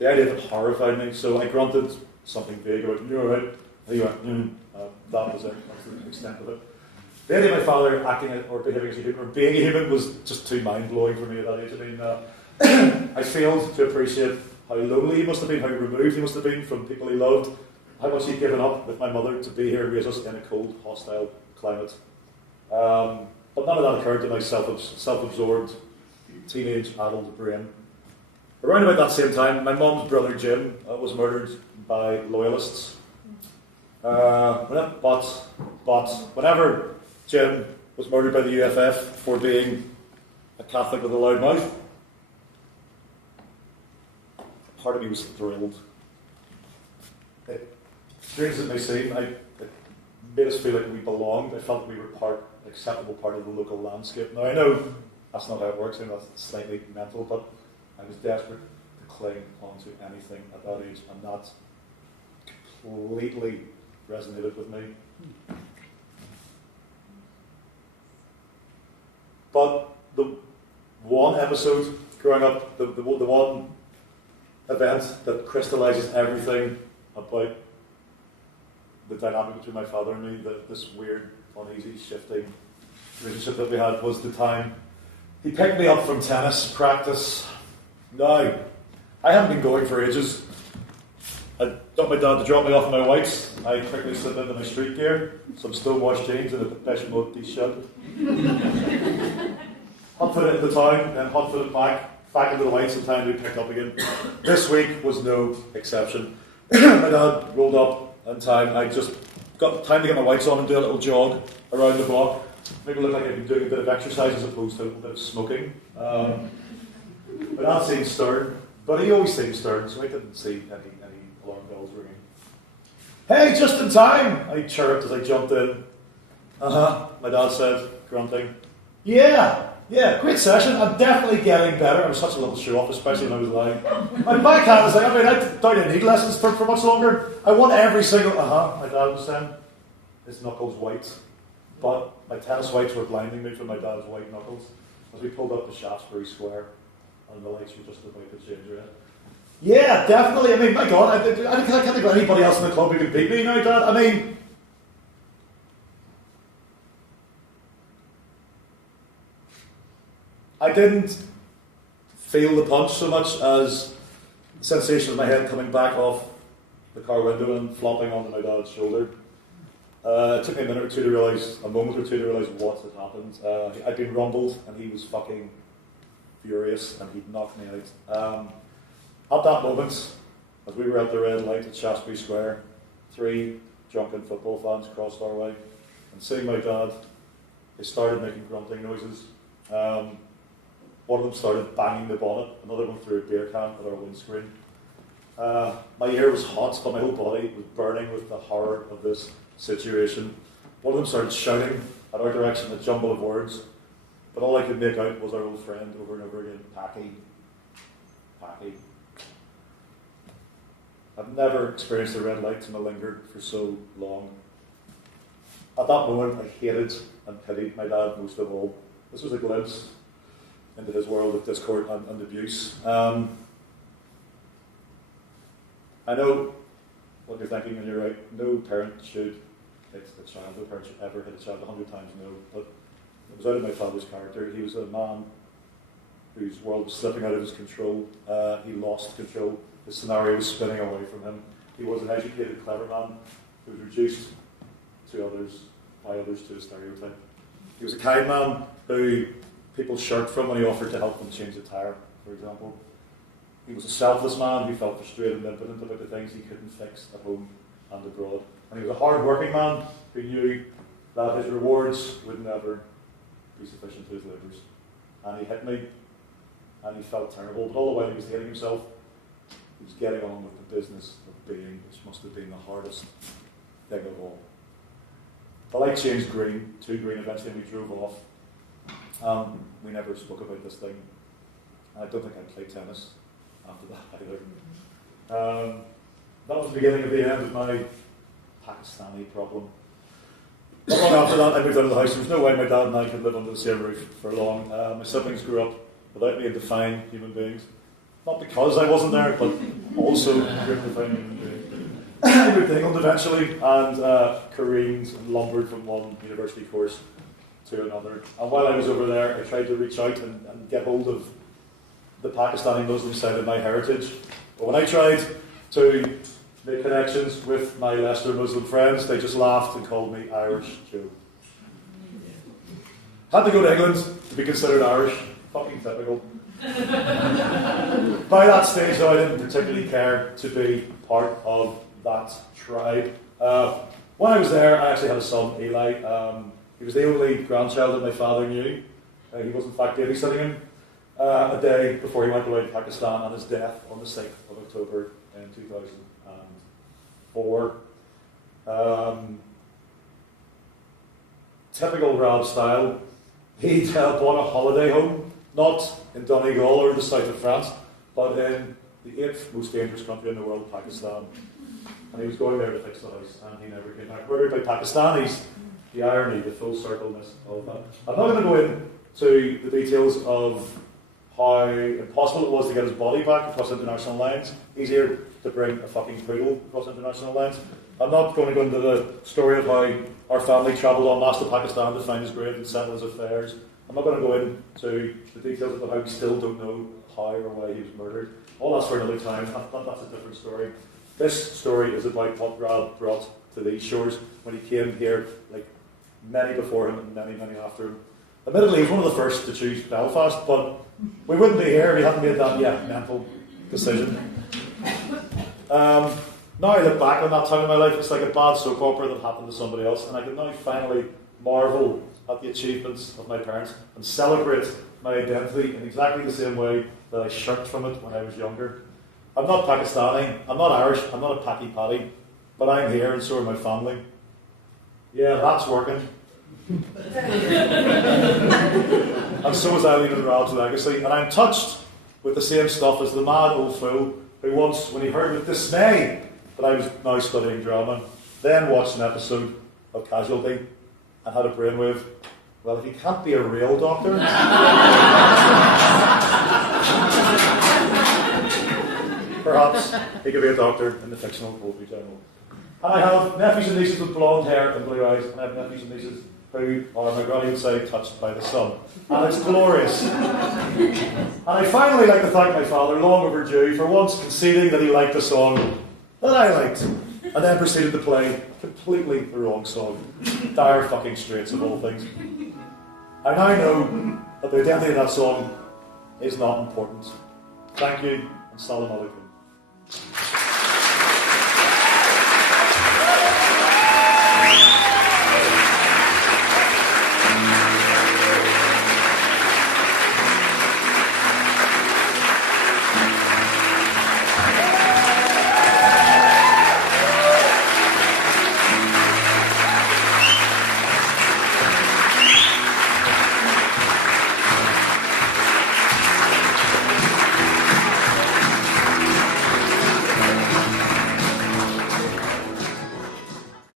The idea of it horrified me, so I grunted something vague about, you're right. And he went, that was it. That's the extent of it. The idea of my father acting or behaving as a human, or being a human, was just too mind-blowing for me at that age. I mean, I failed to appreciate how lonely he must have been, how removed he must have been from people he loved, how much he'd given up with my mother to be here and raise us in a cold, hostile climate. But none of that occurred to my self-absorbed teenage adult brain. Around about that same time, my mum's brother Jim was murdered by loyalists. But whenever Jim was murdered by the UFF for being a Catholic with a loud mouth, part of me was thrilled. Strange as it may seem, it made us feel like we belonged. I felt that we were an acceptable part of the local landscape. Now, I know that's not how it works, I know that's slightly mental, but I was desperate to cling onto anything at that age, and that completely resonated with me. But the one episode growing up, the one event that crystallizes everything about the dynamic between my father and me, this weird, uneasy, shifting relationship that we had, was the time he picked me up from tennis practice. Now, I haven't been going for ages. I got my dad to drop me off in my whites. I quickly slipped into my street gear, some stonewashed jeans and a Depeche Mode t-shirt. Hot-footed into town, then hot-footed back into the whites in time to be picked up again. This week was no exception. My dad rolled up in time. I just got time to get my whites on and do a little jog around the block. Make it look like I've been doing a bit of exercise as opposed to a little bit of smoking. My dad seemed stern, but he always seemed stern, so I didn't see any alarm bells ringing. Hey, just in time, I chirped as I jumped in. My dad said, grunting. Yeah, great session. I'm definitely getting better. I was such a little show-off, especially when I was lying. My backhand is like, I don't need lessons for much longer. I want every single, my dad was saying. His knuckles white. But my tennis whites were blinding me from my dad's white knuckles as we pulled up the Shaftesbury Square and the lights were just about to change red. Yeah, definitely. I mean, my God, I can't think of anybody else in the club who can beat me now, Dad. I mean, I didn't feel the punch so much as the sensation of my head coming back off the car window and flopping onto my dad's shoulder. It took me a moment or two to realise what had happened. I'd been rumbled and he was fucking furious and he'd knocked me out. At that moment, as we were at the red light at Shaftesbury Square, 3 drunken football fans crossed our way, and seeing my dad, they started making grunting noises. One of them started banging the bonnet, another one threw a beer can at our windscreen. My ear was hot, but my whole body was burning with the horror of this situation. One of them started shouting at our direction a jumble of words, but all I could make out was our old friend over and over again, Packy. I've never experienced a red light and I lingered for so long. At that moment, I hated and pitied my dad most of all. This was a glimpse into his world of discord and abuse. I know what you're thinking, and you're right. No parent should hit a child. No parent should ever hit a child. 100 times no. But it was out of my father's character. He was a man whose world was slipping out of his control. He lost control. The scenario was spinning away from him. He was an educated, clever man who was reduced by others to a stereotype. He was a kind man who people shirked from when he offered to help them change a tyre, for example. He was a selfless man who felt frustrated and impotent about the things he couldn't fix at home and abroad. And he was a hard-working man who knew that his rewards would never be sufficient to his labours. and he hit me, and he felt terrible, but all the while he was hating himself, he was getting on with the business of being, which must have been the hardest thing of all. The light changed green, to green eventually, and we drove off. We never spoke about this thing. I don't think I played tennis after that either. That was the beginning of the end of my Pakistani problem. Not long after that, I moved out of the house. There was no way my dad and I could live under the same roof for long. My siblings grew up without being defined human beings. Not because I wasn't there, but also being defined human beings. I moved to England eventually and careened and lumbered from one university course to another. And while I was over there, I tried to reach out and get hold of the Pakistani Muslim side of my heritage. But when I tried to make connections with my Leicester Muslim friends, they just laughed and called me Irish Joe. Had to go to England to be considered Irish. Fucking typical. By that stage, though, I didn't particularly care to be part of that tribe. When I was there, I actually had a son, Eli. He was the only grandchild that my father knew. He was, in fact, babysitting him a day before he went away to Pakistan, and his death on the 6th of October in 2004. Typical Rab style. He bought a holiday home, not in Donegal or the south of France, but in the 8th most dangerous country in the world, Pakistan. And he was going there to fix the house, and he never came back. Murdered by Pakistanis. The irony, the full circleness of that. I'm not going to go into the details of how impossible it was to get his body back across international lines. Easier to bring a fucking poodle across international lines. I'm not going to go into the story of how our family travelled en masse to Pakistan to find his grave and settle his affairs. I'm not going to go into the details of how we still don't know how or why he was murdered. All that's for another time. That's a different story. This story is about what Rab brought to these shores when he came here, like many before him and many, many after him. Admittedly, he was one of the first to choose Belfast, but we wouldn't be here if he hadn't made that mental decision. Now I look back on that time in my life, it's like a bad soap opera that happened to somebody else, and I can now finally marvel at the achievements of my parents and celebrate my identity in exactly the same way that I shirked from it when I was younger. I'm not Pakistani, I'm not Irish, I'm not a Paki Paddy, but I'm here and so are my family. Yeah, that's working. And so is Eileen and Rab's legacy, and I'm touched with the same stuff as the mad old fool who once, when he heard with dismay that I was now studying drama, then watched an episode of Casualty and had a brainwave. Well, if he can't be a real doctor, perhaps he could be a doctor in the fictional Poultry Journal. And I have nephews and nieces with blonde hair and blue eyes, and I have nephews and nieces who are, my granny would say, touched by the sun. And it's glorious. And I finally like to thank my father, long overdue, for once conceding that he liked a song that I liked, and then proceeded to play completely the wrong song. Dire fucking Straits of all things. I now know that the identity of that song is not important. Thank you, and Salam Alaikum.